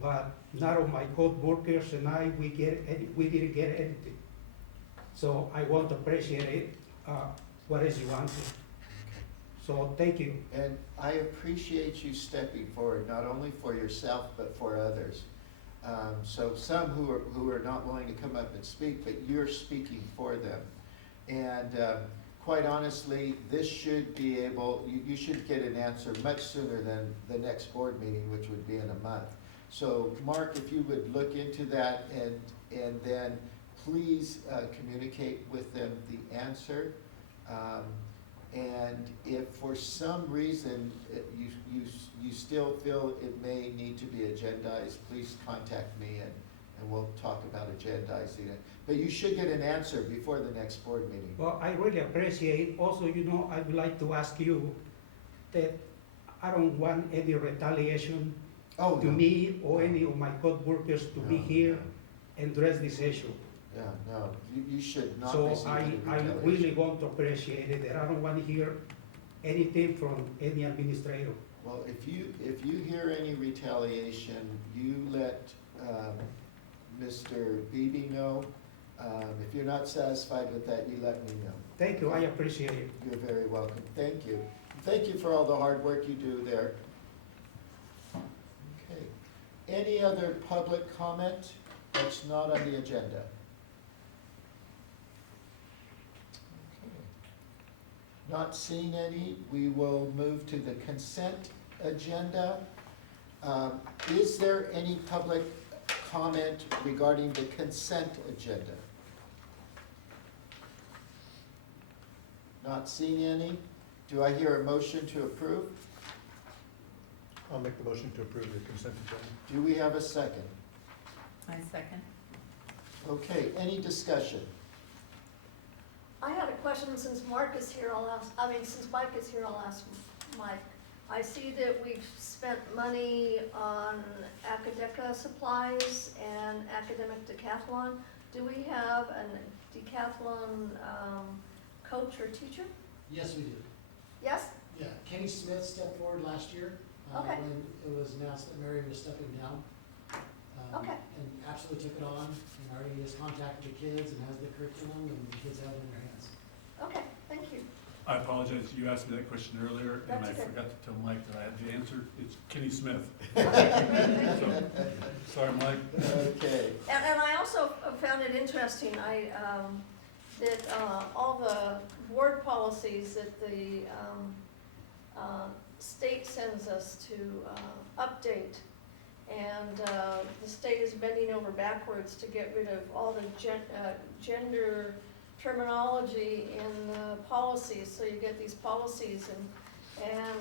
But none of my co-workers and I, we didn't get anything. So I want to appreciate it, what is your answer. So thank you. And I appreciate you stepping forward, not only for yourself, but for others. So some who are not willing to come up and speak, but you're speaking for them. And quite honestly, this should be able, you should get an answer much sooner than the next board meeting, which would be in a month. So Mark, if you would look into that and then please communicate with them the answer. And if for some reason you still feel it may need to be agendized, please contact me and we'll talk about agendizing it. But you should get an answer before the next board meeting. Well, I really appreciate, also, I would like to ask you that I don't want any retaliation to me or any of my co-workers to be here and address this issue. Yeah, no, you should not So receive I any really retaliation. want to appreciate it, that I don't want to hear anything from any administrator. Well, if you hear any retaliation, you let Mr. Beebe know. If you're not satisfied with that, you let me know. Thank you, I appreciate it. You're very welcome. Thank you. Thank you for all the hard work you do there. Okay. Any other public comment that's not on the agenda? Not seeing any, we will move to the consent agenda. Is there any public comment regarding the consent agenda? Not seeing any. Do I hear a motion to approve? I'll make the motion to approve the consent agenda. Do we have a second? I second. Okay, any discussion? I had a question since Mike is here, I'll ask Mike. I see that we've spent money on academic supplies and academic decathlon. Do we have a decathlon coach or teacher? Yes, we do. Yes? Yeah, Kenny Smith stepped forward last year. Okay. When it was announced that Mary was stepping down. Okay. And absolutely took it on, and already has contacted the kids and has the curriculum, and the kids have it in their hands. Okay, thank you. I apologize, you asked me that question earlier, and I That's okay. forgot to tell Mike that I had the answer. It's Kenny Smith. Sorry, Mike. Okay, And I also found it interesting, that all the board policies that the state sends us to update, and the state is bending over backwards to get rid of all the gender terminology in the policies, so you get these policies and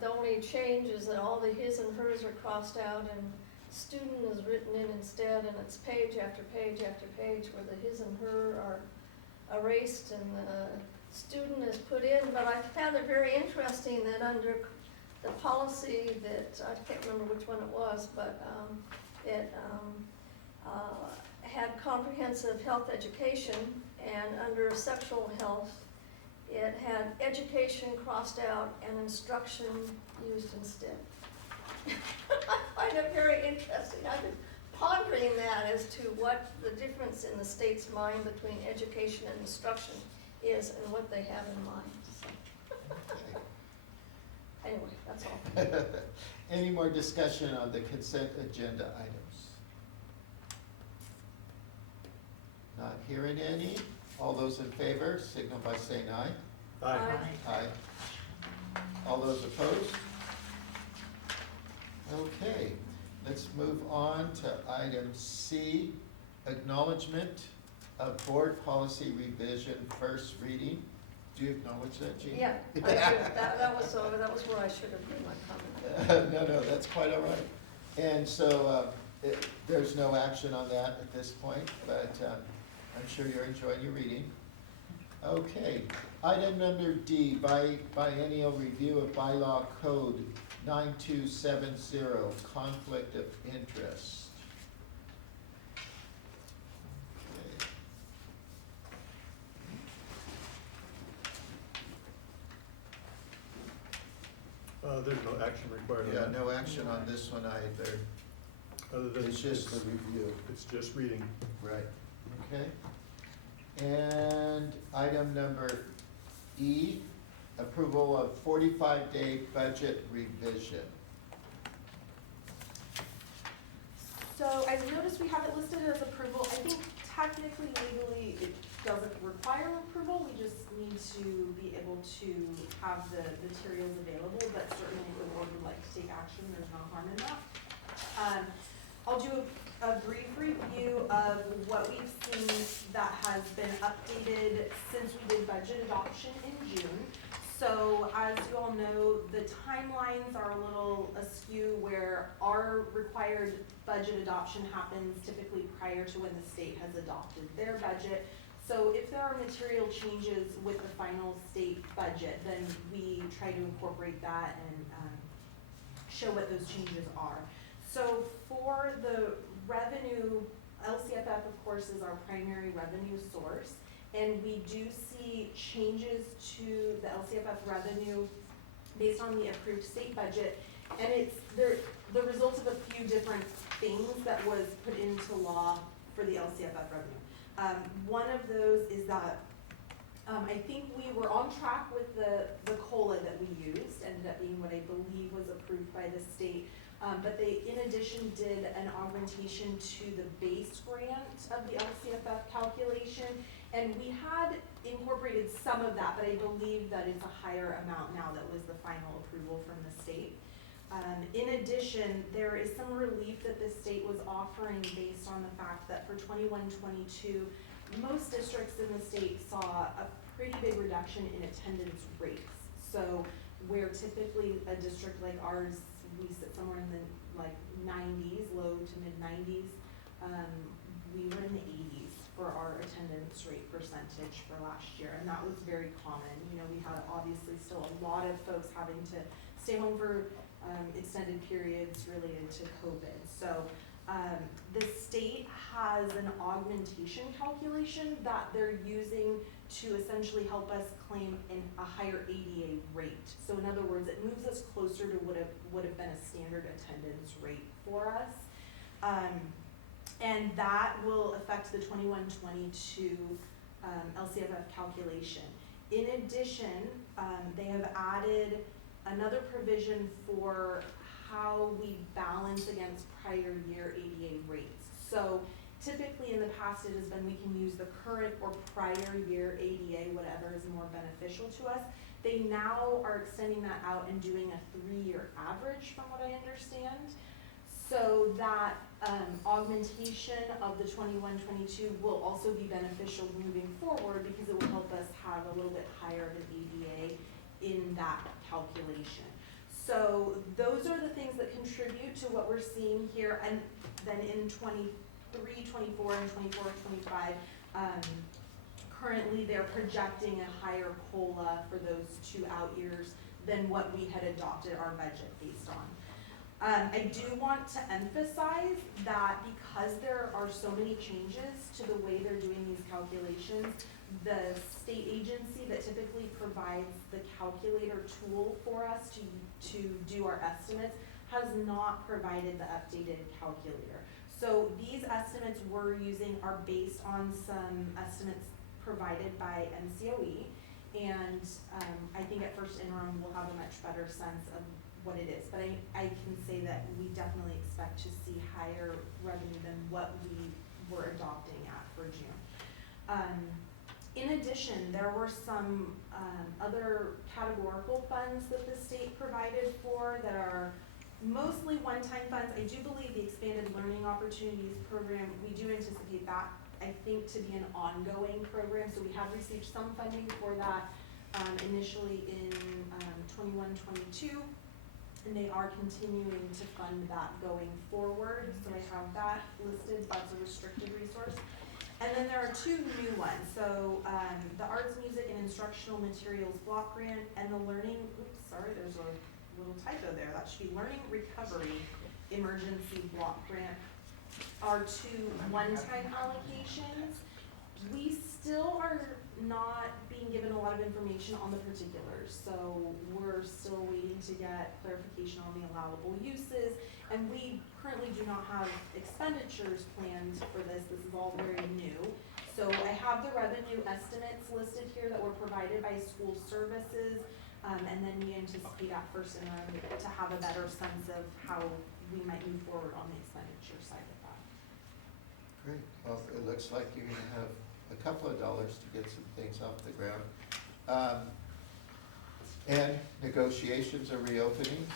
the only change is that all the his and hers are crossed out and student is written in instead, and it's page after page after page where the his and her are erased and the student is put in. But I found it very interesting that under the policy that, I can't remember which one it was, but it had comprehensive health education, and under sexual health, it had education crossed out and instruction used instead. I find it very interesting. I've been pondering that as to what the difference in the state's mind between education and instruction is and what they have in mind. So. Anyway, that's all. any more discussion on the consent agenda items? Not hearing any. All those in favor, signal by saying aye. Aye. Aye. All those opposed? Okay, let's move on to item C, acknowledgement of board policy revision, first reading. Do you acknowledge that, Jean? Yeah, I should, that was where I should have made my comment. No, that's quite all right. And so, there's no action on that at this point, but I'm sure you're enjoying your reading. Okay, item number D, biennial review of bylaw code 9270, conflict of interest. There's no action required on Yeah, that. no action on this one either. Other than It's just the review. It's just reading. Right, okay. And item number E, approval of 45-day budget revision. So I've noticed we have it listed as approval. I think technically, legally, it doesn't require approval. We just need to be able to have the materials available, but certainly if the board would like to take action, there's no harm in that. I'll do a brief review of what we've seen that has been updated since we did budget adoption in June. So as you all know, the timelines are a little askew where our required budget adoption happens typically prior to when the state has adopted their budget. So if there are material changes with the final state budget, then we try to incorporate that and show what those changes are. So for the revenue, LCFF of course is our primary revenue source, and we do see changes to the LCFF revenue based on the approved state budget, and it's the result of a few different things that was put into law for the LCFF revenue. One of those is that I think we were on track with the COLA that we used, ended up being what I believe was approved by the state. But they, in addition, did an augmentation to the base grant of the LCFF calculation. And we had incorporated some of that, but I believe that it's a higher amount now that was the final approval from the state. In addition, there is some relief that the state was offering based on the fact that for 21-22, most districts in the state saw a pretty big reduction in attendance rates. So where typically a district like ours, we sit somewhere in the like 90s, low to mid 90s, we were in the 80s for our attendance rate percentage for last year, and that was very common. You know, we had obviously still a lot of folks having to stay home for extended periods related to COVID. So the state has an augmentation calculation that they're using to essentially help us claim a higher ADA rate. So in other words, it moves us closer to what would have been a standard attendance rate for us. And that will affect the 21-22 LCFF calculation. In addition, they have added another provision for how we balance against prior year ADA rates. So typically in the past it has been we can use the current or prior year ADA, whatever is more beneficial to us. They now are extending that out and doing a 3-year average from what I understand. So that augmentation of the 21-22 will also be beneficial moving forward because it will help us have a little bit higher of an ADA in that calculation. So those are the things that contribute to what we're seeing here. And then in 23, 24, and 24, 25, currently they're projecting a higher COLA for those 2 out years than what we had adopted our budget based on. I do want to emphasize that because there are so many changes to the way they're doing these calculations, the state agency that typically provides the calculator tool for us to do our estimates has not provided the updated calculator. So these estimates we're using are based on some estimates provided by MCOE, and I think at first interim we'll have a much better sense of what it is. But I can say that we definitely expect to see higher revenue than what we were adopting at for June. In addition, there were some other categorical funds that the state provided for that are mostly one-time funds. I do believe the Expanded Learning Opportunities Program, we do anticipate that, I think, to be an ongoing program. So we have received some funding for that initially in 21-22. And they are continuing to fund that going forward. So I have that listed, that's a restricted resource. And then there are 2 new ones. So the Arts, Music, and Instructional Materials Block Grant and the Learning, oops, sorry, there's a little typo there. That should be Learning Recovery Emergency Block Grant are 2 one-time allocations. We still are not being given a lot of information on the particulars. So we're still waiting to get clarification on the allowable uses. And we currently do not have expenditures planned for this. This is all very new. So I have the revenue estimates listed here that were provided by school services. And then we anticipate at first interim to have a better sense of how we might move forward on the expenditure side of that. Great. Well, it looks like you're going to have a couple of dollars to get some things off the ground. And negotiations are reopening,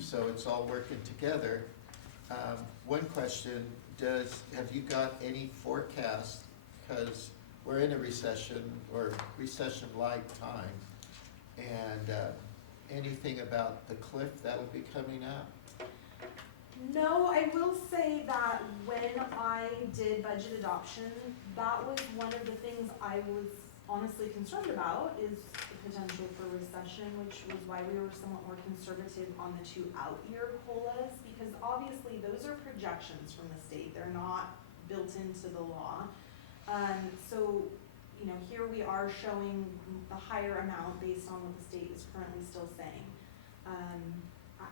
so it's all working together. One question, have you got any forecast, because we're in a recession or recession-like time, and anything about the cliff that will be coming up? No, I will say that when I did budget adoption, that was one of the things I was honestly concerned about, is the potential for recession, which was why we were somewhat more conservative on the 2 out-year COLAs, because obviously those are projections from the state. They're not built into the law. So, you know, here we are showing the higher amount based on what the state is currently still saying.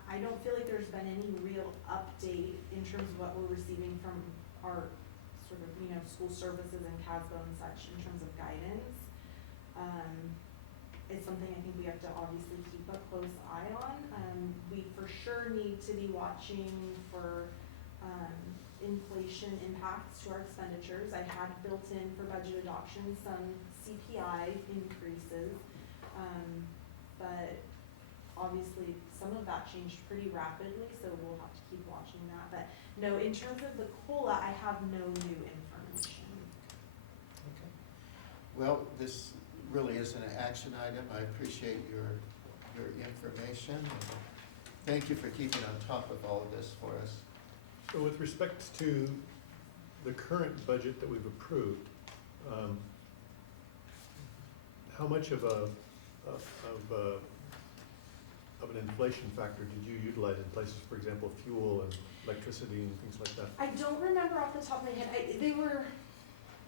I don't feel like there's been any real update in terms of what we're receiving from our sort of, you know, school services and CASBO and such in terms of guidance. it's something I think we have to obviously keep a close eye on. We for sure need to be watching for, inflation impacts to our expenditures. I had built in for budget adoption some CPI increases, but obviously some of that changed pretty rapidly, so we'll have to keep watching that. But no, in terms of the COLA, I have no new information. Okay. Well, this really is an action item. I appreciate your information. And thank you for keeping on top of all of this for us. So with respect to the current budget that we've approved, how much of an inflation factor did you utilize in places, for example, fuel and electricity and things like that? I don't remember off the top of my head.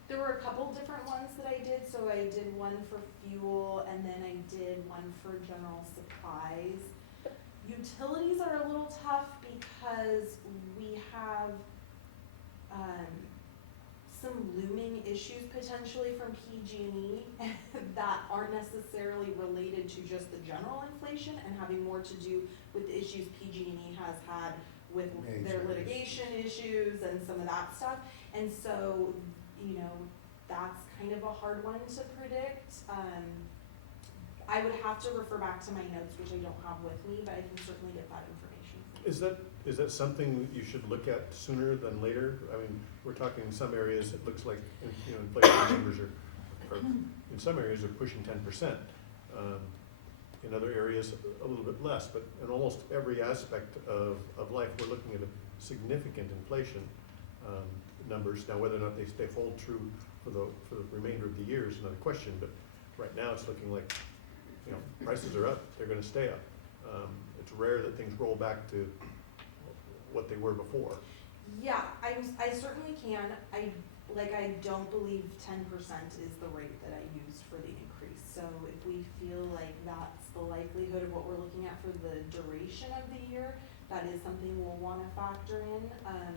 There were a couple different ones that I did. So I did one for fuel, and then I did one for general supplies. Utilities are a little tough because we have some looming issues potentially from PG&E that aren't necessarily related to just the general inflation and having more to do with the issues PG&E has had with their Major litigation issues and some of that stuff. And so, you know, that's kind of a hard one to predict. I would have to refer back to my notes, which I don't have with me, but I can certainly get that information for you. Is that something you should look at sooner than later? I mean, we're talking in some areas, it looks like, you know, inflation numbers are in some areas are pushing 10%. In other areas, a little bit less, but in almost every aspect of life, we're looking at a significant inflation numbers. Now, whether or not they hold true for the remainder of the year is another question, but right now it's looking like, you know, prices are up, they're gonna stay up. It's rare that things roll back to what they were before. Yeah, I certainly can. I don't believe 10% is the rate that I used for the increase. So if we feel like that's the likelihood of what we're looking at for the duration of the year, that is something we'll wanna factor in.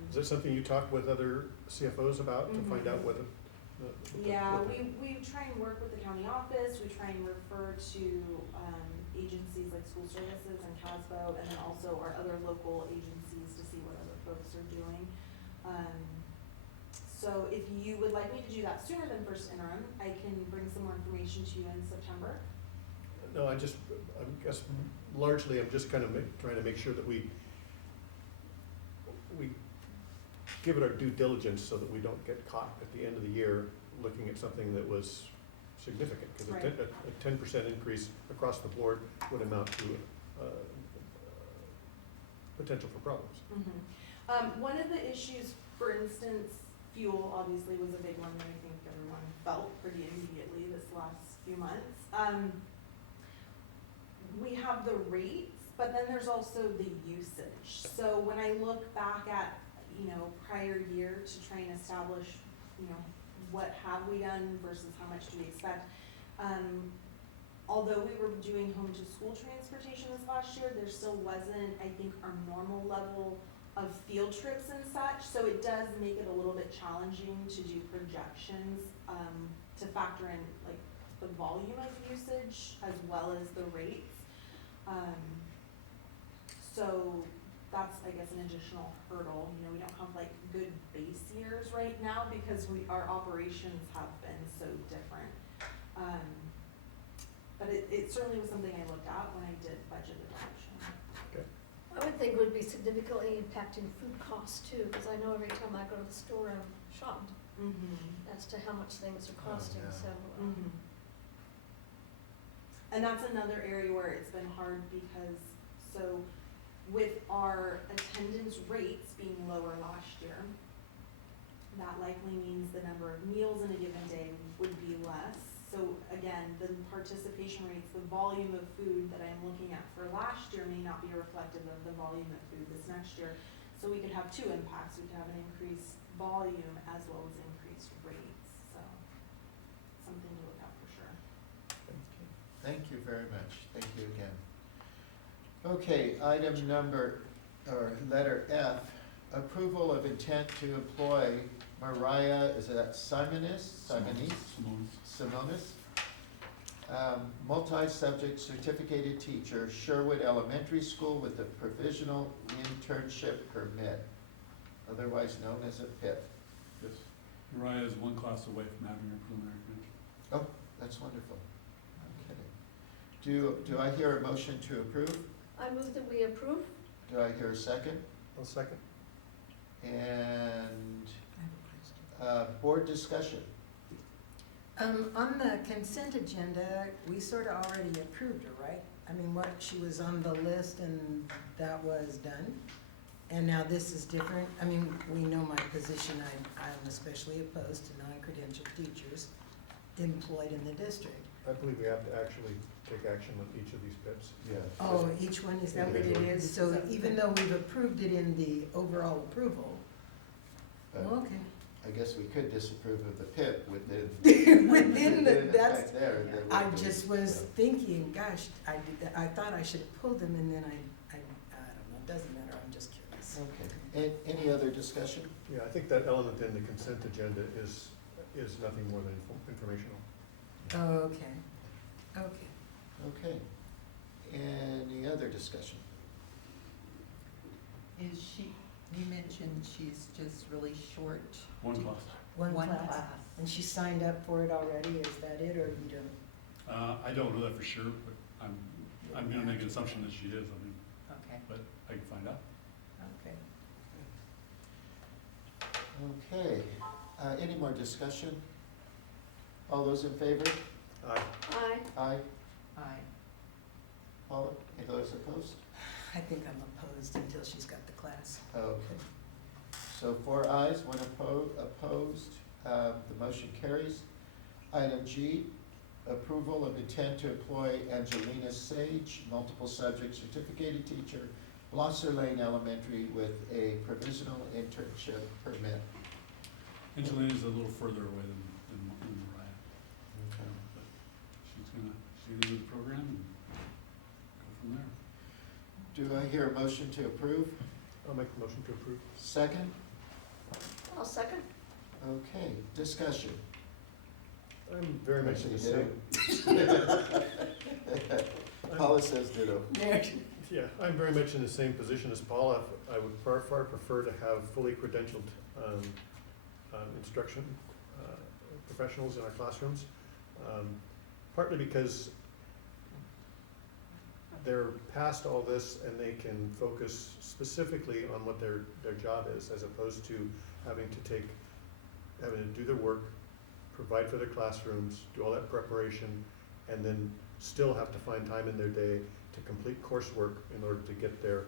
Is that something you talk with other CFOs about to find out whether? Yeah, we try and work with the county office. We try and refer to agencies like school services and CASBO, and then also our other local agencies to see what other folks are doing. So if you would like me to do that sooner than first interim, I can bring some more information to you in September. No, I guess largely I'm just kind of trying to make sure that we give it our due diligence so that we don't get caught at the end of the year looking at something that was significant. Because Right. a 10% increase across the board would amount to potential for problems. One of the issues, for instance, fuel obviously was a big one that I think everyone felt pretty immediately this last few months. We have the rates, but then there's also the usage. So when I look back at, you know, prior year to try and establish, you know, what have we done versus how much do we expect, although we were doing home to school transportation this last year, there still wasn't, I think, our normal level of field trips and such. So it does make it a little bit challenging to do projections, to factor in like the volume of usage as well as the rates. So that's, I guess, an additional hurdle. You know, we don't have like good base years right now because our operations have been so different. But it certainly was something I looked at when I did budget adoption. I would think it would be significantly impacting food costs too, because I know every time I go to the store, I'm shocked as to how much things are costing, yeah. so. And that's another area where it's been hard because, so with our attendance rates being lower last year, that likely means the number of meals in a given day would be less. So again, the participation rates, the volume of food that I'm looking at for last year may not be reflective of the volume of food this next year. So we could have two impacts. We could have an increased volume as well as increased rates. So something to look at for sure. Thank you very much. Thank you again. Okay, letter F, approval of intent to employ Mariah, is that Simonis multi-subject certificated teacher, Sherwood Elementary School with a provisional internship permit, otherwise known as a PIP. Yes. Mariah is one class away from having her preliminary credential. Oh, that's wonderful. Okay. Do I hear a motion to approve? I move that we approve. Do I hear a second? I'll second. And I have a question. board discussion. On the consent agenda, we sort of already approved her, right? I mean, what, she was on the list and that was done? And now this is different? I mean, we know my position, I'm especially opposed to non-credentialed teachers employed in the district. I believe we have to actually take action on each of these PIPs. Yeah. Oh, each one, is that what it is? So even though we've approved it in the overall approval, well, okay. I guess we could disapprove of the PIP within. Within the, that's, effect there, that would I be- just was yeah. thinking, gosh, I thought I should have pulled them and then I don't know, it doesn't matter, I'm just curious. Okay. Any other discussion? Yeah, I think that element in the consent agenda is nothing more than informational. Oh, okay, okay. Okay. Any other discussion? Is she, you mentioned she's just really short. One class. One One class. class. And she signed up for it already, is that it, or you don't? I don't know that for sure, but I'm gonna make an assumption that she is, I mean, Okay. but I can find out. Okay. Okay. Any more discussion? All those in favor? Aye. Aye. Aye. Aye. All, any those opposed? I think I'm opposed until she's got the class. Okay. So 4 ayes, 1 opposed, the motion carries. Item G, approval of intent to employ Angelina Sage, multiple subject certificated teacher, Blosser Lane Elementary with a provisional internship permit. Angelina's a little further away than Mariah, but she's gonna do the program and go from there. Do I hear a motion to approve? I'll make the motion to approve. Second? I'll second. Okay, discussion. I'm very much in the same. Paula says ditto. Yeah, I'm very much in the same position as Paula. I would far prefer to have fully credentialed instruction professionals in our classrooms, partly because they're past all this and they can focus specifically on what their job is, as opposed to having to do their work, provide for their classrooms, do all that preparation, and then still have to find time in their day to complete coursework in order to get their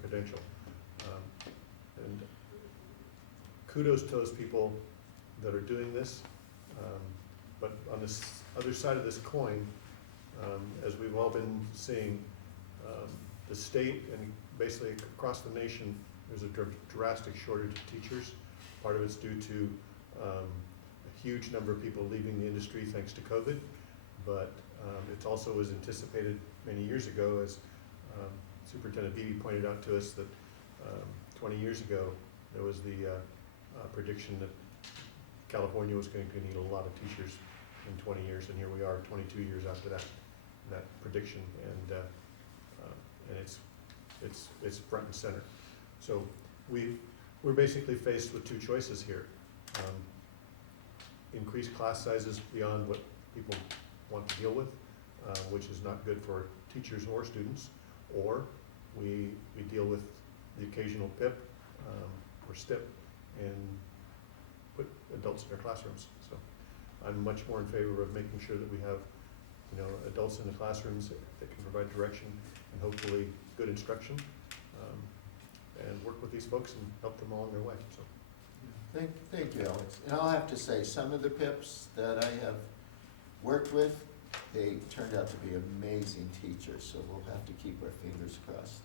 credential. And kudos to those people that are doing this. But on this other side of this coin, as we've all been seeing, the state and basically across the nation, there's a drastic shortage of teachers. Part of it's due to a huge number of people leaving the industry thanks to COVID, but it also was anticipated many years ago, as Superintendent Beebe pointed out to us, that 20 years ago there was the prediction that California was going to need a lot of teachers in 20 years, and here we are 22 years after that prediction, and it's front and center. So we're basically faced with two choices here. Increase class sizes beyond what people want to deal with, which is not good for teachers or students, or we deal with the occasional PIP or STIP and put adults in our classrooms. So I'm much more in favor of making sure that we have, adults in the classrooms that can provide direction and hopefully good instruction, and work with these folks and help them along their way. So. Thank you, Alex. And I'll have to say, some of the PIPs that I have worked with, they turned out to be amazing teachers, so we'll have to keep our fingers crossed.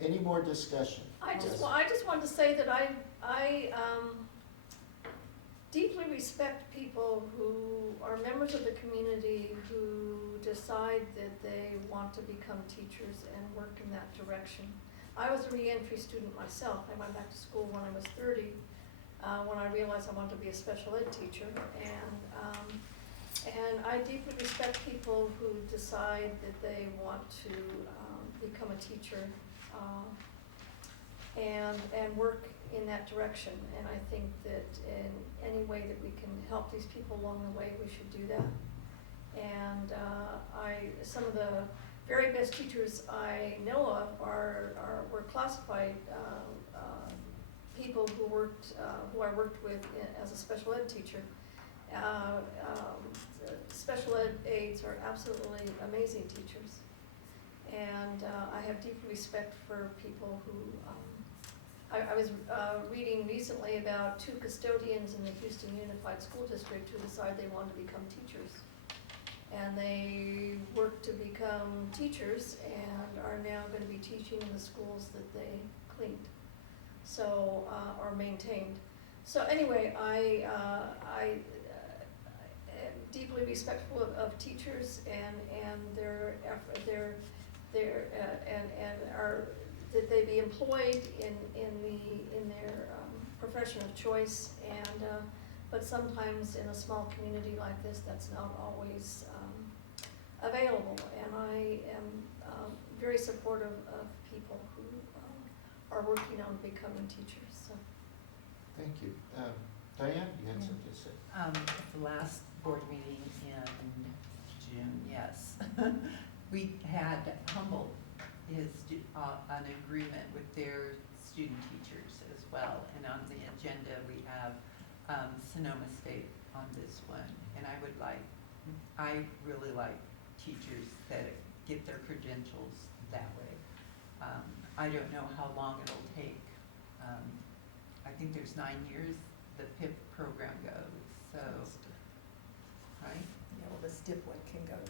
Any more discussion? I just wanted to say that I deeply respect people who are members of the community who decide that they want to become teachers and work in that direction. I was a reentry student myself. I went back to school when I was 30, when I realized I wanted to be a special ed teacher, And I deeply respect people who decide that they want to become a teacher and work in that direction. And I think that in any way that we can help these people along the way, we should do that. And some of the very best teachers I know of were classified people who I worked with as a special ed teacher. Special ed aides are absolutely amazing teachers. And I have deep respect for people who, I was reading recently about 2 custodians in the Houston Unified School District who decided they wanted to become teachers. And they worked to become teachers and are now going to be teaching in the schools that they cleaned, so, or maintained. So anyway, I am deeply respectful of teachers and their that they be employed in their profession of choice, and but sometimes in a small community like this, that's not always available. And I am very supportive of people who are working on becoming teachers. So. Thank you. Diane, you had something to say? At the last board meeting in June, yes, we had Humboldt an agreement with their student teachers as well. And on the agenda, we have Sonoma State on this one. And I really like teachers that get their credentials that way. I don't know how long it'll take. I think there's 9 years the PIP program goes, so, right? Yeah, well, the STIP one can go 9.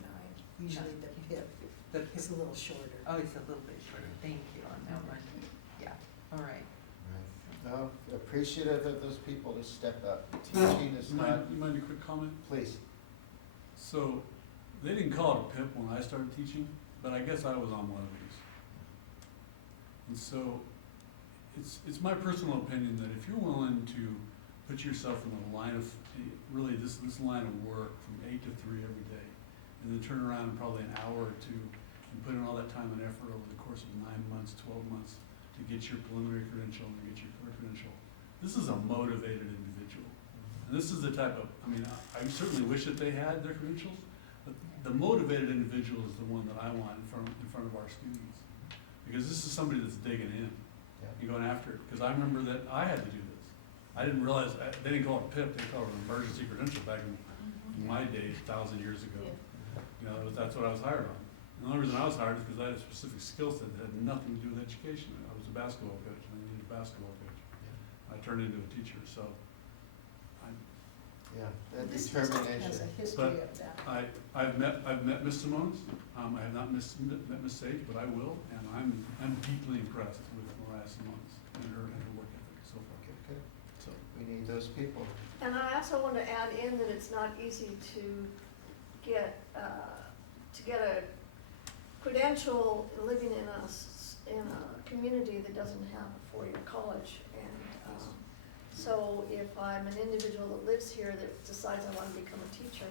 Usually the PIP is a little shorter. Oh, it's a little bit shorter. Thank you on that one. Yeah, all right. Right. No, appreciative of those people who step up. Teaching is not, You mind a quick comment? please. So, they didn't call it a PIP when I started teaching, but I guess I was on one of these. And so, it's my personal opinion that if you're willing to put yourself in the line of, really this line of work from 8 to 3 every day, and then turn around in probably an hour or 2 and put in all that time and effort over the course of 9 months, 12 months to get your preliminary credential and to get your core credential, this is a motivated individual. And this is the type of, I mean, I certainly wish that they had their credentials, but the motivated individual is the one that I want in front of our students. Because this is somebody that's digging in and going after it. Because I remember that I had to do this. I didn't realize, they didn't call it PIP, they called it an emergency credential back in my day, 1,000 years ago. You know, that's what I was hired on. And the only reason I was hired is because I had a specific skill set that had nothing to do with education. I was a basketball coach, and I needed a basketball coach. I turned into a teacher, so Yeah, that This district determination. has a history of that. I've met Ms. Simones. I have not met Ms. Sage, but I will, and I'm deeply impressed with Mariah Simones and her work ethic so far. Okay, good. So, We need those people. And I also want to add in that it's not easy to get a credential living in a community that doesn't have a 4-year college. And so if I'm an individual that lives here that decides I want to become a teacher,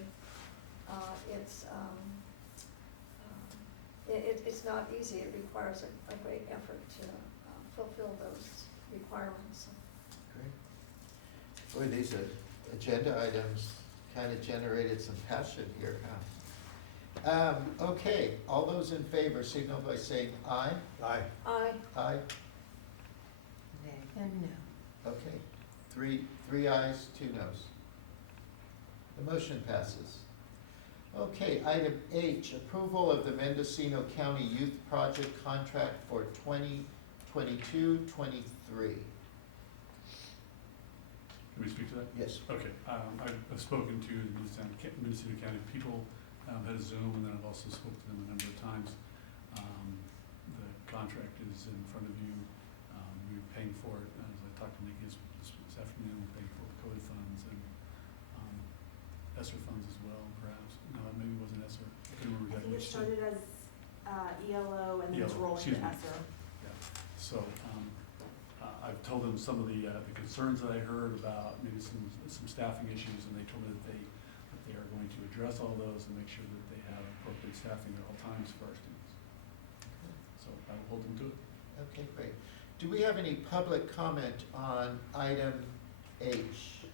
it's not easy. It requires a great effort to fulfill those requirements. Great. Boy, these agenda items kind of generated some passion here, huh? Okay, all those in favor signal by saying aye. Aye. Aye. And no. Okay, three ayes, 2 noes. The motion passes. Okay, item H, approval of the Mendocino County Youth Project contract for 2022-23. can we speak to that? Yes. Okay, I've spoken to the Mendocino County people, had a Zoom, and then I've also spoken to them a number of times. The contract is in front of you. We're paying for it, as I talked to Nikki this afternoon, we're paying for the COVID funds and ESSER funds as well, perhaps. No, maybe it wasn't ESSER. I couldn't remember I think it exactly. started as ELO and then it's ELO, rolling to excuse me. ESSER. So, I've told them some of the concerns that I heard about maybe some staffing issues, and they told me that they are going to address all those and make sure that they have appropriate staffing at all times for our students. So I will hold them to it. Okay, great. Do we have any public comment on item H?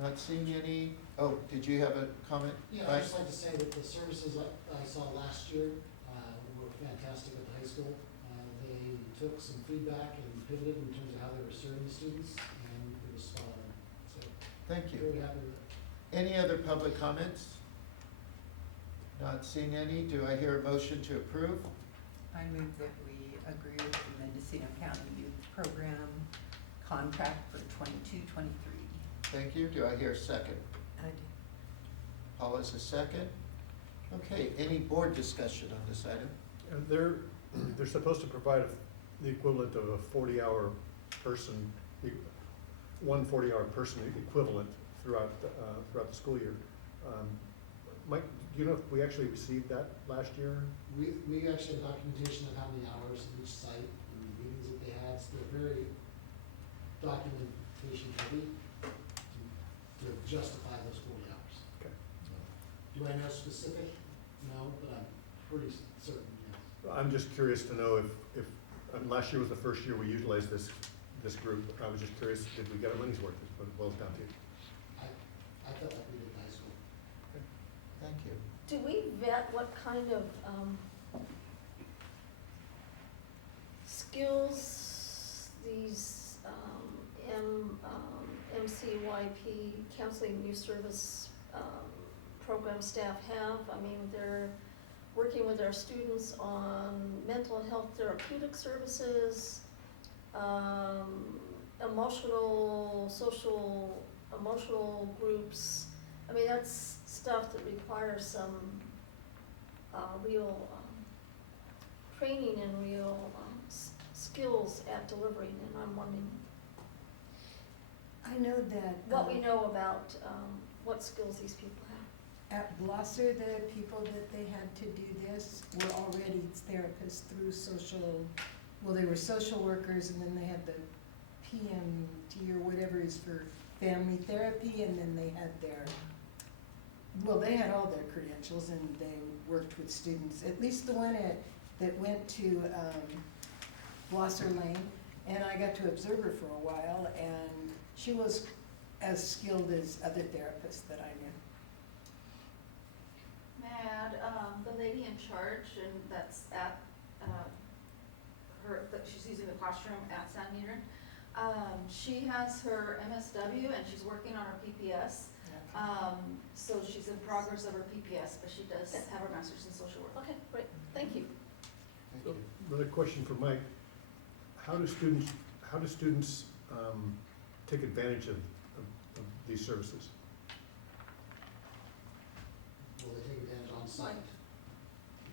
Not seeing any. Oh, did you have a comment? Yeah, I'd just like to say that the services I saw last year were fantastic at the high school. They took some feedback and pivoted in terms of how they were serving students, and it was spot on. So, Thank you. very happy with it. Any other public comments? Not seeing any. Do I hear a motion to approve? I move that we agree with the Mendocino County Youth Program contract for 22-23. Thank you. Do I hear a second? I do. Paula's a second. Okay, any board discussion on this item? And they're supposed to provide the equivalent of a 40-hour person, one 40-hour person equivalent throughout the school year. Mike, do you know if we actually received that last year? We actually have documentation of how many hours in each site and the meetings that they had. So they're very documentation heavy to justify those 40 hours. Okay. Do I know specific? No, but I'm pretty certain, yes. I'm just curious to know if last year was the first year we utilized this group. I was just curious, did we get our money's worth, is what it boils down to. I felt like we did in high school. Thank you. Do we vet what kind of skills these MCYP, Counseling Youth Service program staff have? I mean, they're working with our students on mental health therapeutic services, emotional groups. I mean, that's stuff that requires some real training and real skills at delivering, and I'm wondering I know that. what we know about what skills these people have. At Blosser, the people that they had to do this were already therapists through they were social workers, and then they had the PMT or whatever is for family therapy, and then they had they had all their credentials, and they worked with students, at least the one that went to Blosser Lane, and I got to observe her for a while, and she was as skilled as other therapists that I knew. Mad, the lady in charge, and that's at that she's using the classroom at San Miguel. She has her MSW and she's working on her PPS. So she's in progress of her PPS, but she does have her master's in social work. Okay, great, thank you. Thank you. Another question for Mike. How do students take advantage of these services? Will they take advantage on site?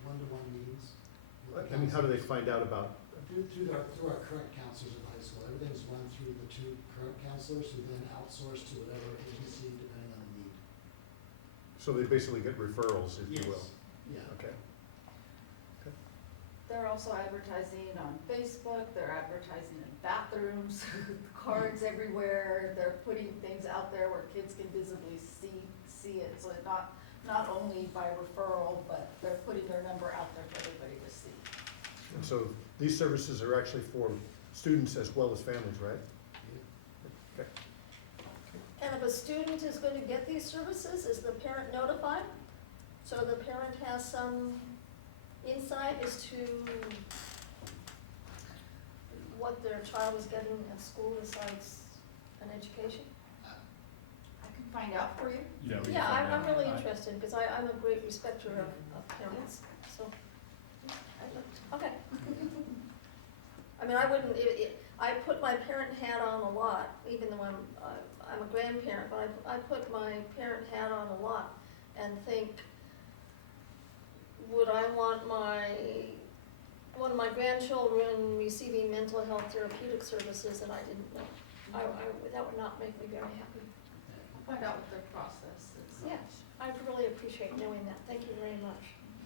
One-to-one meetings. I mean, how do they find out about? Through our current counselors at high school. Everything's run through the 2 current counselors who then outsource to whatever agency depending on the need. So they basically get referrals, if you will? Yeah. Okay. They're also advertising on Facebook, they're advertising in bathrooms, cards everywhere, they're putting things out there where kids can visibly see it. So it's not only by referral, but they're putting their number out there for everybody to see. And so these services are actually for students as well as families, right? Okay. And if a student is going to get these services, is the parent notified? So the parent has some insight as to what their child is getting at school besides an education? I can find out for you. Yeah, we can Yeah, find I'm out. really interested, because I'm a great respecter of parents, so. Okay. I mean, I wouldn't, I put my parent hat on a lot, even though I'm a grandparent, but I put my parent hat on a lot and think, would I want one of my grandchildren receiving mental health therapeutic services that I didn't know? That would not make me very happy. I'll find out what their process is. Yes, I'd really appreciate knowing that. Thank you very much.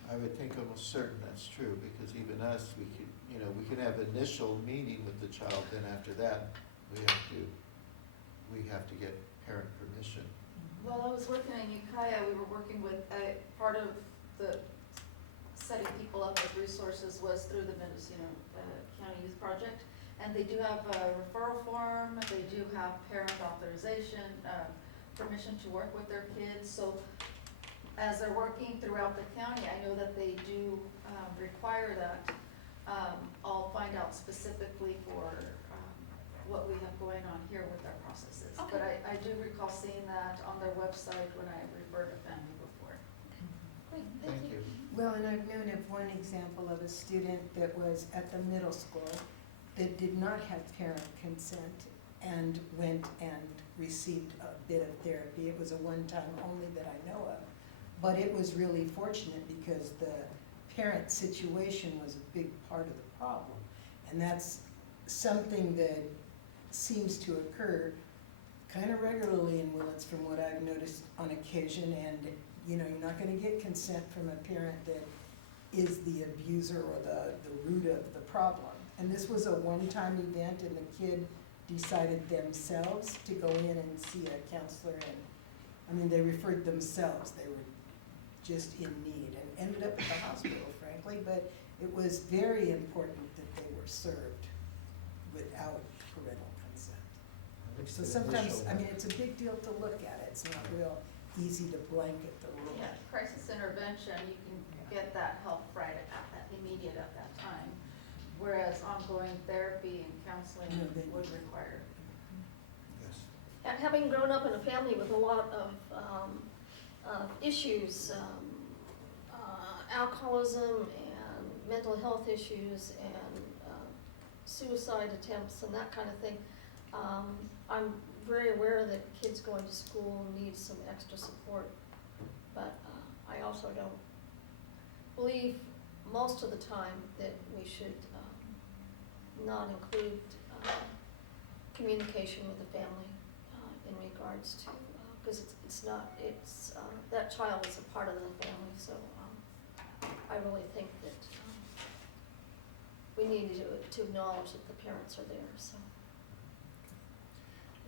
I would think almost certain that's true, because even us, we could have initial meeting with the child, then after that, we have to get parent permission. While I was working in Ukiah, we were working with, part of the setting people up with resources was through the Mendocino County Youth Project. And they do have a referral form, they do have parent authorization, permission to work with their kids. So as they're working throughout the county, I know that they do require that. I'll find out specifically for what we have going on here with our processes. Okay. But I do recall seeing that on their website when I referred a family before. Great, Thank you. Well, and I've known of one example of a student that was at the middle school that did not have parent consent and went and received a bit of therapy. It was a one-time only that I know of. But it was really fortunate because the parent situation was a big part of the problem. And that's something that seems to occur kind of regularly in Willits from what I've noticed on occasion. And, you know, you're not gonna get consent from a parent that is the abuser or the root of the problem. And this was a one-time event and the kid decided themselves to go in and see a counselor and, I mean, they referred themselves, they were just in need and ended up at the hospital, frankly, but it was very important that they were served without parental consent. So sometimes, I mean, it's a big deal to look at, it's not real easy to blanket the rule. Yeah, crisis intervention, you can get that help right at that immediate at that time. Whereas ongoing therapy and counseling No, they- would require. Yes. And having grown up in a family with a lot of issues, alcoholism and mental health issues and suicide attempts and that kind of thing, I'm very aware that kids going to school need some extra support. But I also don't believe most of the time that we should not include communication with the family in regards to, because it's that child is a part of the family, so I really think that we need to acknowledge that the parents are there, so.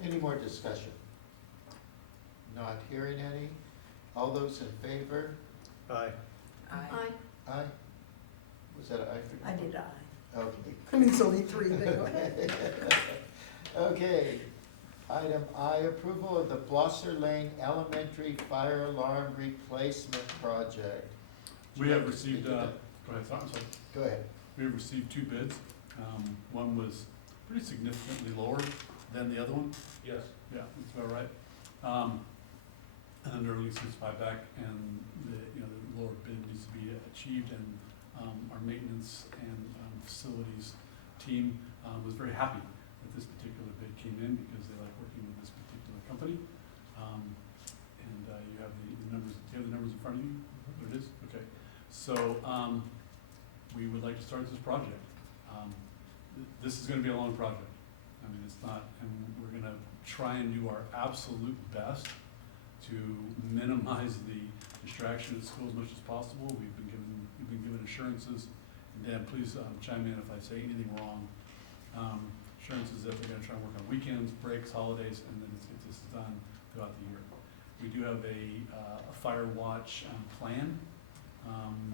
Any more discussion? Not hearing any. All those in favor? Aye. Aye. Was that an aye for you? I did I. Okay. I mean, it's only three, but go ahead. Okay, item I, approval of the Blosser Lane Elementary Fire Alarm Replacement Project. We have received, Go go ahead. ahead, I'm sorry. Go ahead. We have received two bids. One was pretty significantly lower than the other one. Yes. Yeah, that's about right. And then there are leases back, and the lower bid needs to be achieved, and our maintenance and facilities team was very happy that this particular bid came in because they like working with this particular company. And you have the numbers. Do you have the numbers in front of you? What it is? Okay. So we would like to start this project. This is going to be a long project. I mean, it's not, and we're going to try and do our absolute best to minimize the distraction at school as much as possible. We've been given assurances, and Dan, please chime in if I say anything wrong. Assurances that they're going to try and work on weekends, breaks, holidays, and then it's done throughout the year. We do have a fire watch plan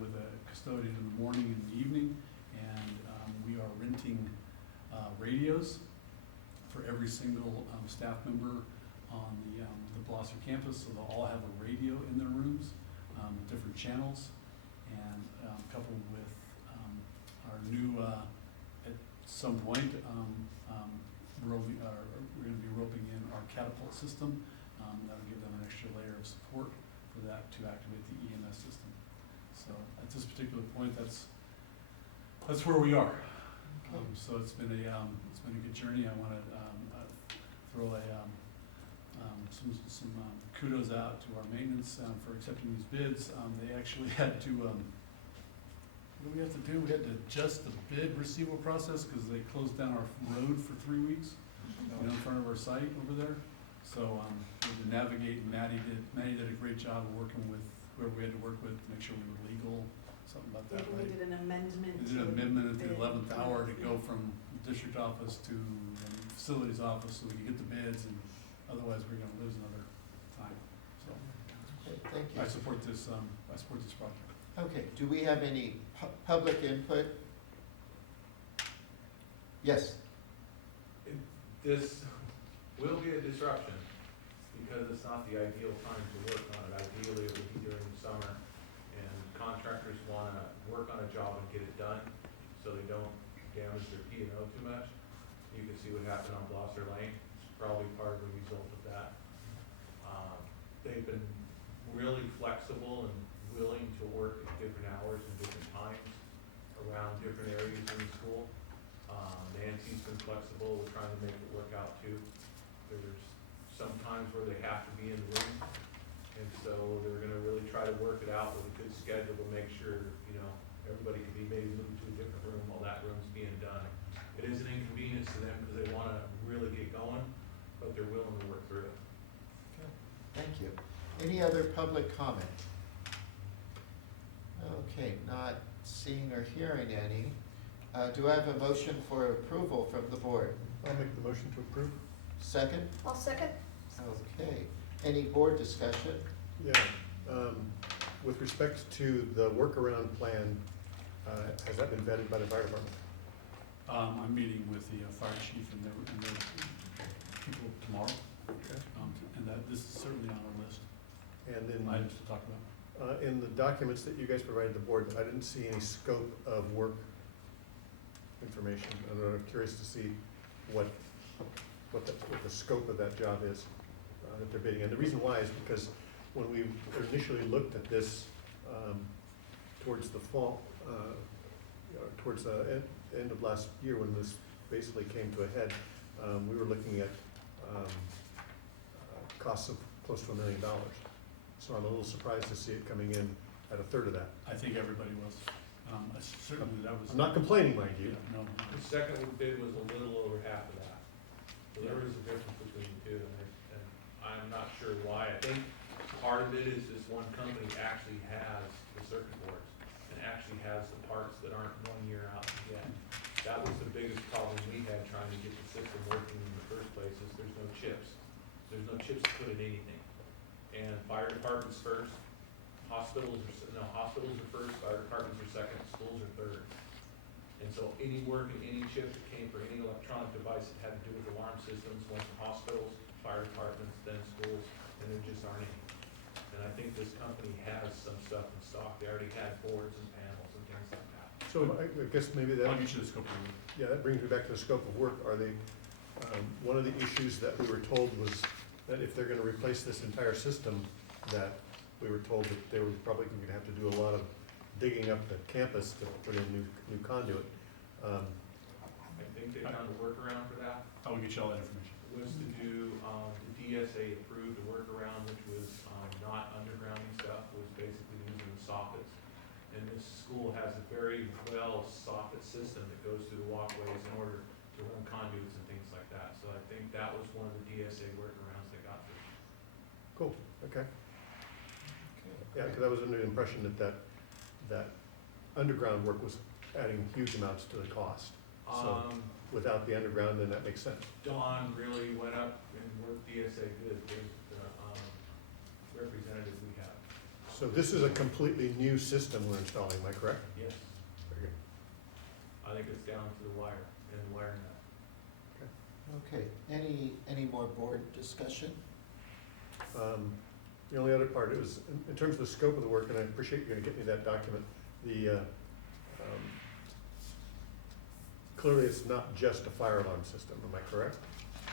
with a custodian in the morning and the evening, and we are renting radios for every single staff member on the Blosser campus, so they'll all have a radio in their rooms, different channels, and coupled with our new, at some point, we're going to be roping in our catapult system. That'll give them an extra layer of support for that to activate the EMS system. So at this particular point, that's where we are. So it's been a good journey. I want to throw some kudos out to our maintenance for accepting these bids. They actually had to, what do we have to do? We had to adjust the bid receivable process because they closed down our road for 3 weeks, in front of our site over there. So we had to navigate, and Maddie did a great job of working with whoever we had to work with to make sure we were legal, something about that, We right? did an amendment. They did an amendment at the bid. 11th hour to go from the district office to the facilities office so we could get the bids, and otherwise we're gonna lose another time. Okay, thank you. I support this project. Okay, do we have any public input? Yes, This will be a disruption because it's not the ideal time to work on it. Ideally, it would be during the summer, and contractors want to work on a job and get it done so they don't damage their P&O too much. You can see what happened on Blosser Lane. It's probably part of the result of that. They've been really flexible and willing to work at different hours and different times around different areas in the school. Nancy's been flexible, we're trying to make it work out too. There's some times where they have to be in the room, and so they're gonna really try to work it out with a good schedule to make sure, you know, everybody can be maybe moved to a different room while that room's being done. It is an inconvenience to them because they wanna really get going, but they're willing to work through it. thank you. Any other public comment? Okay, not seeing or hearing any. Do I have a motion for approval from the board? I'll make the motion to approve. Second? I'll second. Okay. Any board discussion? Yeah, with respect to the workaround plan, has that been vetted by the fire department? I'm meeting with the fire chief and their people tomorrow, Okay. and that this is certainly on our list, And then, items to talk about. in the documents that you guys provided the board, I didn't see any scope of work information. I'm curious to see what the scope of that job is that they're bidding. And the reason why is because when we initially looked at this towards the fall, towards the end of last year, when this basically came to a head, we were looking at costs of close to $1 million. So I'm a little surprised to see it coming in at a third of that. I think everybody was. Certainly that was. I'm not complaining, mind you. Yeah, no. The second bid was a little over half of that. So there was a difference between the two, and I'm not sure why. I think part of it is this one company actually has the circuit boards and actually has the parts that aren't 1 year out yet. That was the biggest problem we had trying to get the system working in the first place, is there's no chips. There's no chips to put in anything. And fire department's first, hospitals are first, fire departments are second, schools are third. And so any work and any chip that came for any electronic device that had to do with alarm systems went to hospitals, fire departments, then schools, and there just aren't any. And I think this company has some stuff in stock. They already had boards and panels and things like that. So I guess maybe that. I'll get you the scope of work. Yeah, that brings me back to the scope of work. Are they, one of the issues that we were told was that if they're gonna replace this entire system, that we were told that they were probably gonna have to do a lot of digging up the campus to put in new conduit. I think they've done the workaround for that. I will get you all that information. Was to do, the DSA approved a workaround, which was, not undergrounding stuff, was basically using the soffits. And this school has a very well soffit system that goes through the walkways in order to run conduits and things like that. So I think that was one of the DSA workarounds they got through. Cool, okay. Yeah, because I was under the impression that underground work was adding huge amounts to the cost. So without the underground, then that makes sense. Don really went up and worked DSA good, the representative we have. So this is a completely new system we're installing, am I correct? Yes, Very good. I think it's down to the wire and the wire nut. Okay, any more board discussion? The only other part, it was, in terms of the scope of the work, and I appreciate you gonna get me that document, clearly it's not just a fire alarm system, am I correct?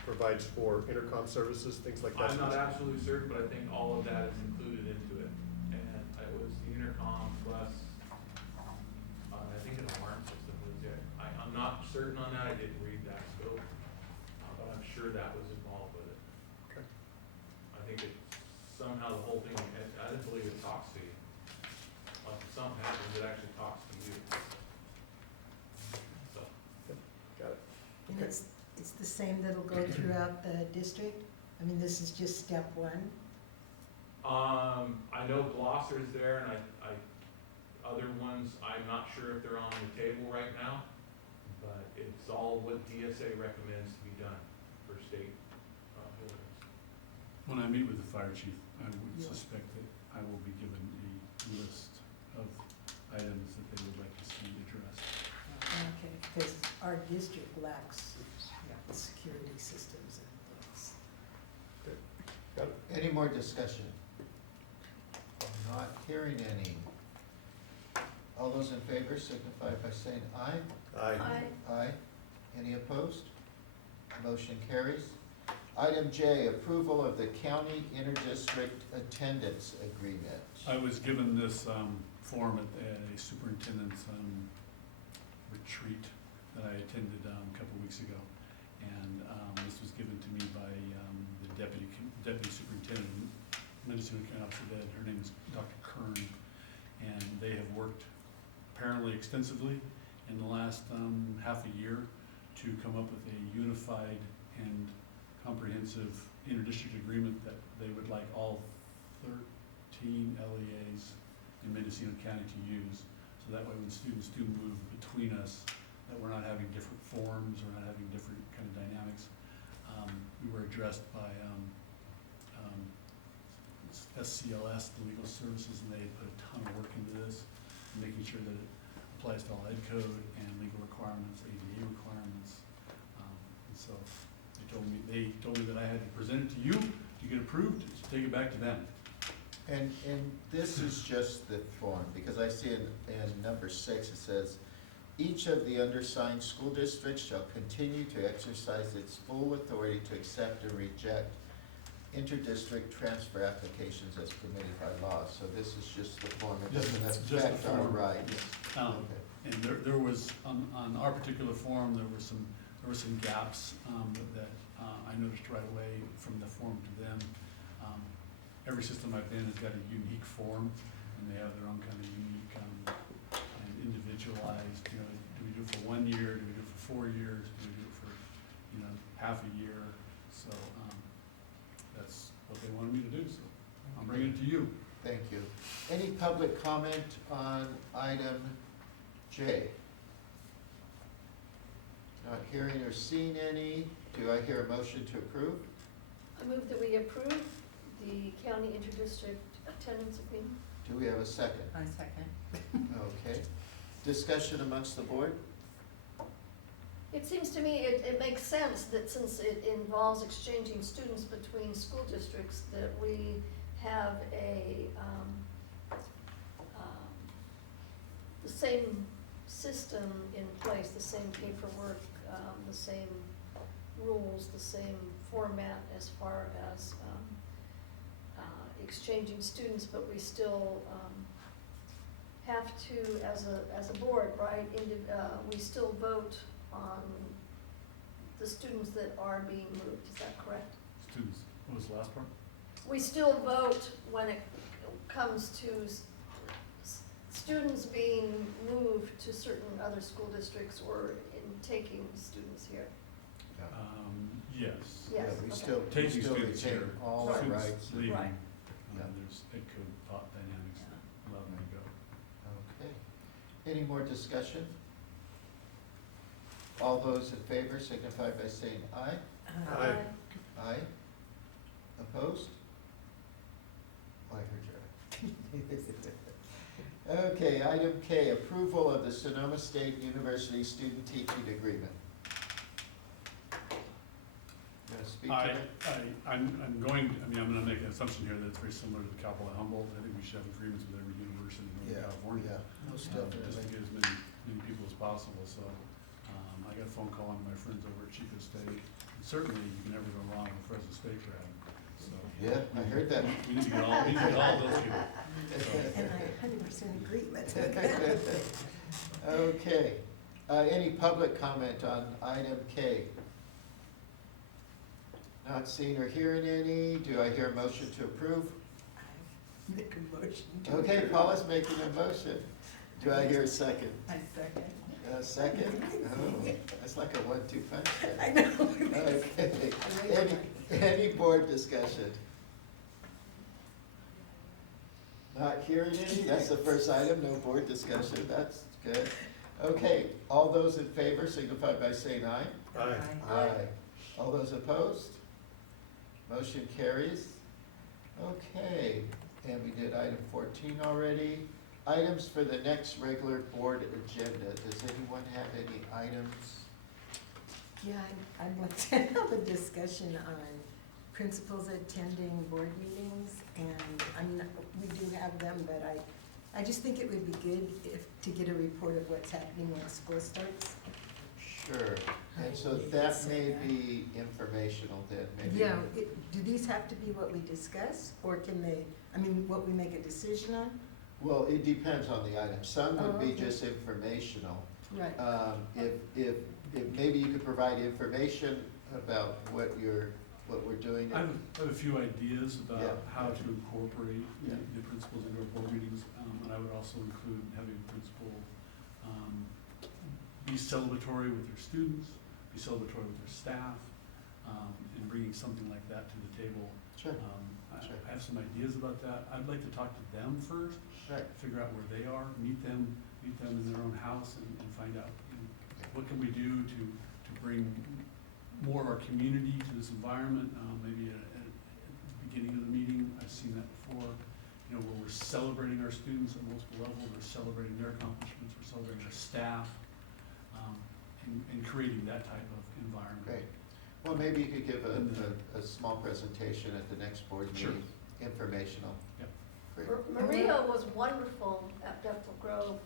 Provides for intercom services, things like that. I'm not absolutely certain, but I think all of that is included into it. And it was the intercom plus, I think an alarm system was it. I'm not certain on that, I didn't read that scope, but I'm sure that was involved with it. Okay. I think it, somehow the whole thing, I didn't believe it talks to you. Like if something happens, it actually talks to you. So, Got it. And Okay. it's the same that'll go throughout the district? I mean, this is just step one? I know Glosser's there, and other ones, I'm not sure if they're on the table right now, but it's all what DSA recommends to be done for state buildings. When I meet with the fire chief, I would Yeah. suspect that I will be given a list of items that they would like to see addressed. Okay, because our district lacks security systems and things. Any more discussion? Not hearing any. All those in favor signify by saying aye. I, Aye. Any opposed? Motion carries. Item J, approval of the county interdistrict attendance agreement. I was given this form at a superintendent's retreat that I attended a couple weeks ago. And this was given to me by the deputy superintendent, Mendocino County Officer Ed. Her name is Dr. Kern. And they have worked apparently extensively in the last half a year to come up with a unified and comprehensive interdistrict agreement that they would like all 13 LEAs in Mendocino County to use. So that way when students do move between us, that we're not having different forms, we're not having different kind of dynamics. We were addressed by SCLS, the legal services, and they put a ton of work into this, making sure that it applies to all ed code and legal requirements, ADA requirements. And so they told me that I had to present it to you to get approved, to take it back to them. And this is just the form, because I see in number 6, it says, each of the undersigned school districts shall continue to exercise its full authority to accept and reject interdistrict transfer applications as permitted by law. So this is just the form, it doesn't Just the affect our form. rights. Um, Okay. And there was, on our particular form, there were some gaps that I noticed right away from the form to them. Every system I've been has got a unique form, and they have their own kind of unique and individualized, do we do it for 1 year, do we do it for 4 years, do we do it for, half a year? So that's what they wanted me to do, so I'm bringing it to you. Thank you. Any public comment on item J? Not hearing or seeing any. Do I hear a motion to approve? I move that we approve the county interdistrict attendance agreement. Do we have a second? I second. Okay. Discussion amongst the board? It seems to me it makes sense that since it involves exchanging students between school districts, that we have the same system in place, the same paperwork, the same rules, the same format as far as exchanging students, but we still have to, as a board, right, we still vote on the students that are being moved, is that correct? Students, what was the last part? We still vote when it comes to students being moved to certain other school districts or in taking students here. Yes. Yes, Yeah, we okay. still Taking students retain here. all our Students rights. leaving, Right. Yeah. there's ed code thought dynamics that allow them to go. Okay. Any more discussion? All those in favor signify by saying aye. Aye. Aye. Opposed? Oh, I heard you. Okay, item K, approval of the Sonoma State University Student Teaching Agreement. You want to speak to that? I'm gonna make an assumption here that it's very similar to the Cal Poly Humboldt. I think we should have agreements with every university in Northern California. Yeah, most Just to definitely. get as many people as possible, so, I got a phone call on my friends over at Chico State. And certainly, you can never go wrong with Fresno State grad, so. Yeah, I heard that. We need to get all those people. And I 100% agreement. Okay, any public comment on item K? Not seeing or hearing any, do I hear a motion to approve? I make a motion to Okay, approve. Paula's making a motion. Do I hear a second? I second. A second? Oh, that's like a 1-2 punch there. I know. Okay, any board discussion? Not hearing any, that's the first item, no board discussion, that's good. Okay, all those in favor signify by saying aye. Aye. Aye. All those opposed? Motion carries. Okay, And we did item 14 already. Items for the next regular board agenda. Does anyone have any items? Yeah, I'd like to have a discussion on principals attending board meetings, and we do have them, but I just think it would be good to get a report of what's happening when school starts. Sure. And so I that say may that. be informational then, maybe. Yeah, do these have to be what we discuss, or can they, what we make a decision on? Well, it depends on the item. Some would be okay. just informational. Right. If maybe you could provide information about what we're doing. I have a few ideas Yeah. about how to incorporate Yeah. the principals into our board meetings, and I would also include having a principal be celebratory with their students, be celebratory with their staff, and bringing something like that to the table. Sure. Sure. I have some ideas about that. I'd like to talk to them first, Right. figure out where they are, meet them in their own house and find out, what can we do to bring more of our community to this environment, maybe at the beginning of the meeting. I've seen that before, where we're celebrating our students at multiple levels, we're celebrating their accomplishments, we're celebrating our staff, and creating that type of environment. Great. Well, maybe you could give a small presentation at the next board Sure. meeting, informational. Yep. Great. Maria was wonderful at Bethel Grove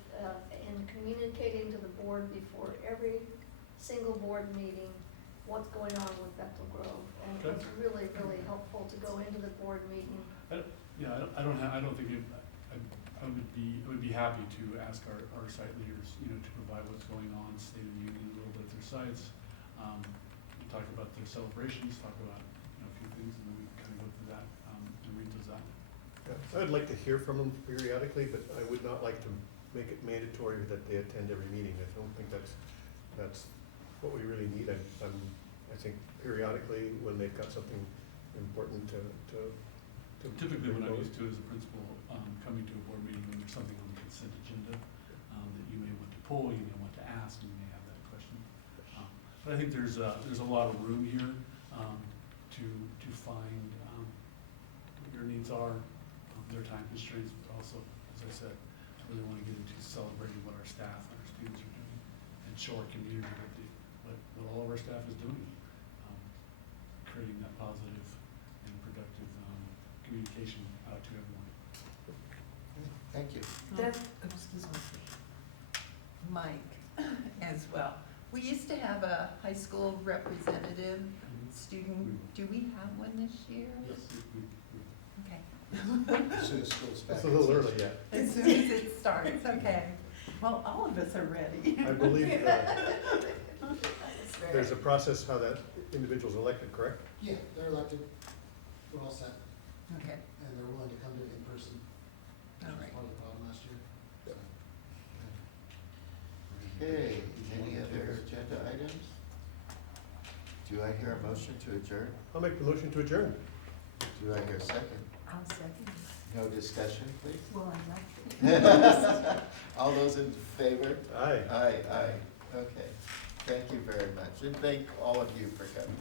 in communicating to the board before every single board meeting what's going on with Bethel Grove. And it was really, really helpful to go into the board meeting. Yeah, I would be happy to ask our site leaders, to provide what's going on, State of the Union, a little bit at their sites. We talk about their celebrations, talk about, a few things, and then we kind of go through that, and read those out. Yeah, I'd like to hear from them periodically, but I would not like to make it mandatory that they attend every meeting. I don't think that's what we really need. I think periodically, when they've got something important to Typically, what I'm report. used to as a principal, coming to a board meeting when there's something on the consent agenda, that you may want to pull, you may want to ask, and you may have that question. But I think there's a lot of room here, to find, what your needs are, their time constraints, but also, as I said, I really want to get into celebrating what our staff and our students are doing, and show our community what all of our staff is doing, creating that positive and productive, communication out to everyone. Thank you. Excuse me. Mike, as well. We used to have a high school representative student. Do we have one this year? Okay. As soon as school's back. It's a little early yet. As soon as it starts, okay. Well, all of us are ready. I believe there's a process how that individual's elected, correct? Yeah, they're elected, we're all set, Okay, and they're willing to come to it in person, which all was right. part of the problem last year. So, Okay, any other agenda items? Do I hear a motion to adjourn? I'll make the motion to adjourn. Do I hear a second? I'll second. No discussion, please? Well, I'd like to. All those in favor? Aye. Aye. Okay. Thank you very much, and thank all of you for coming.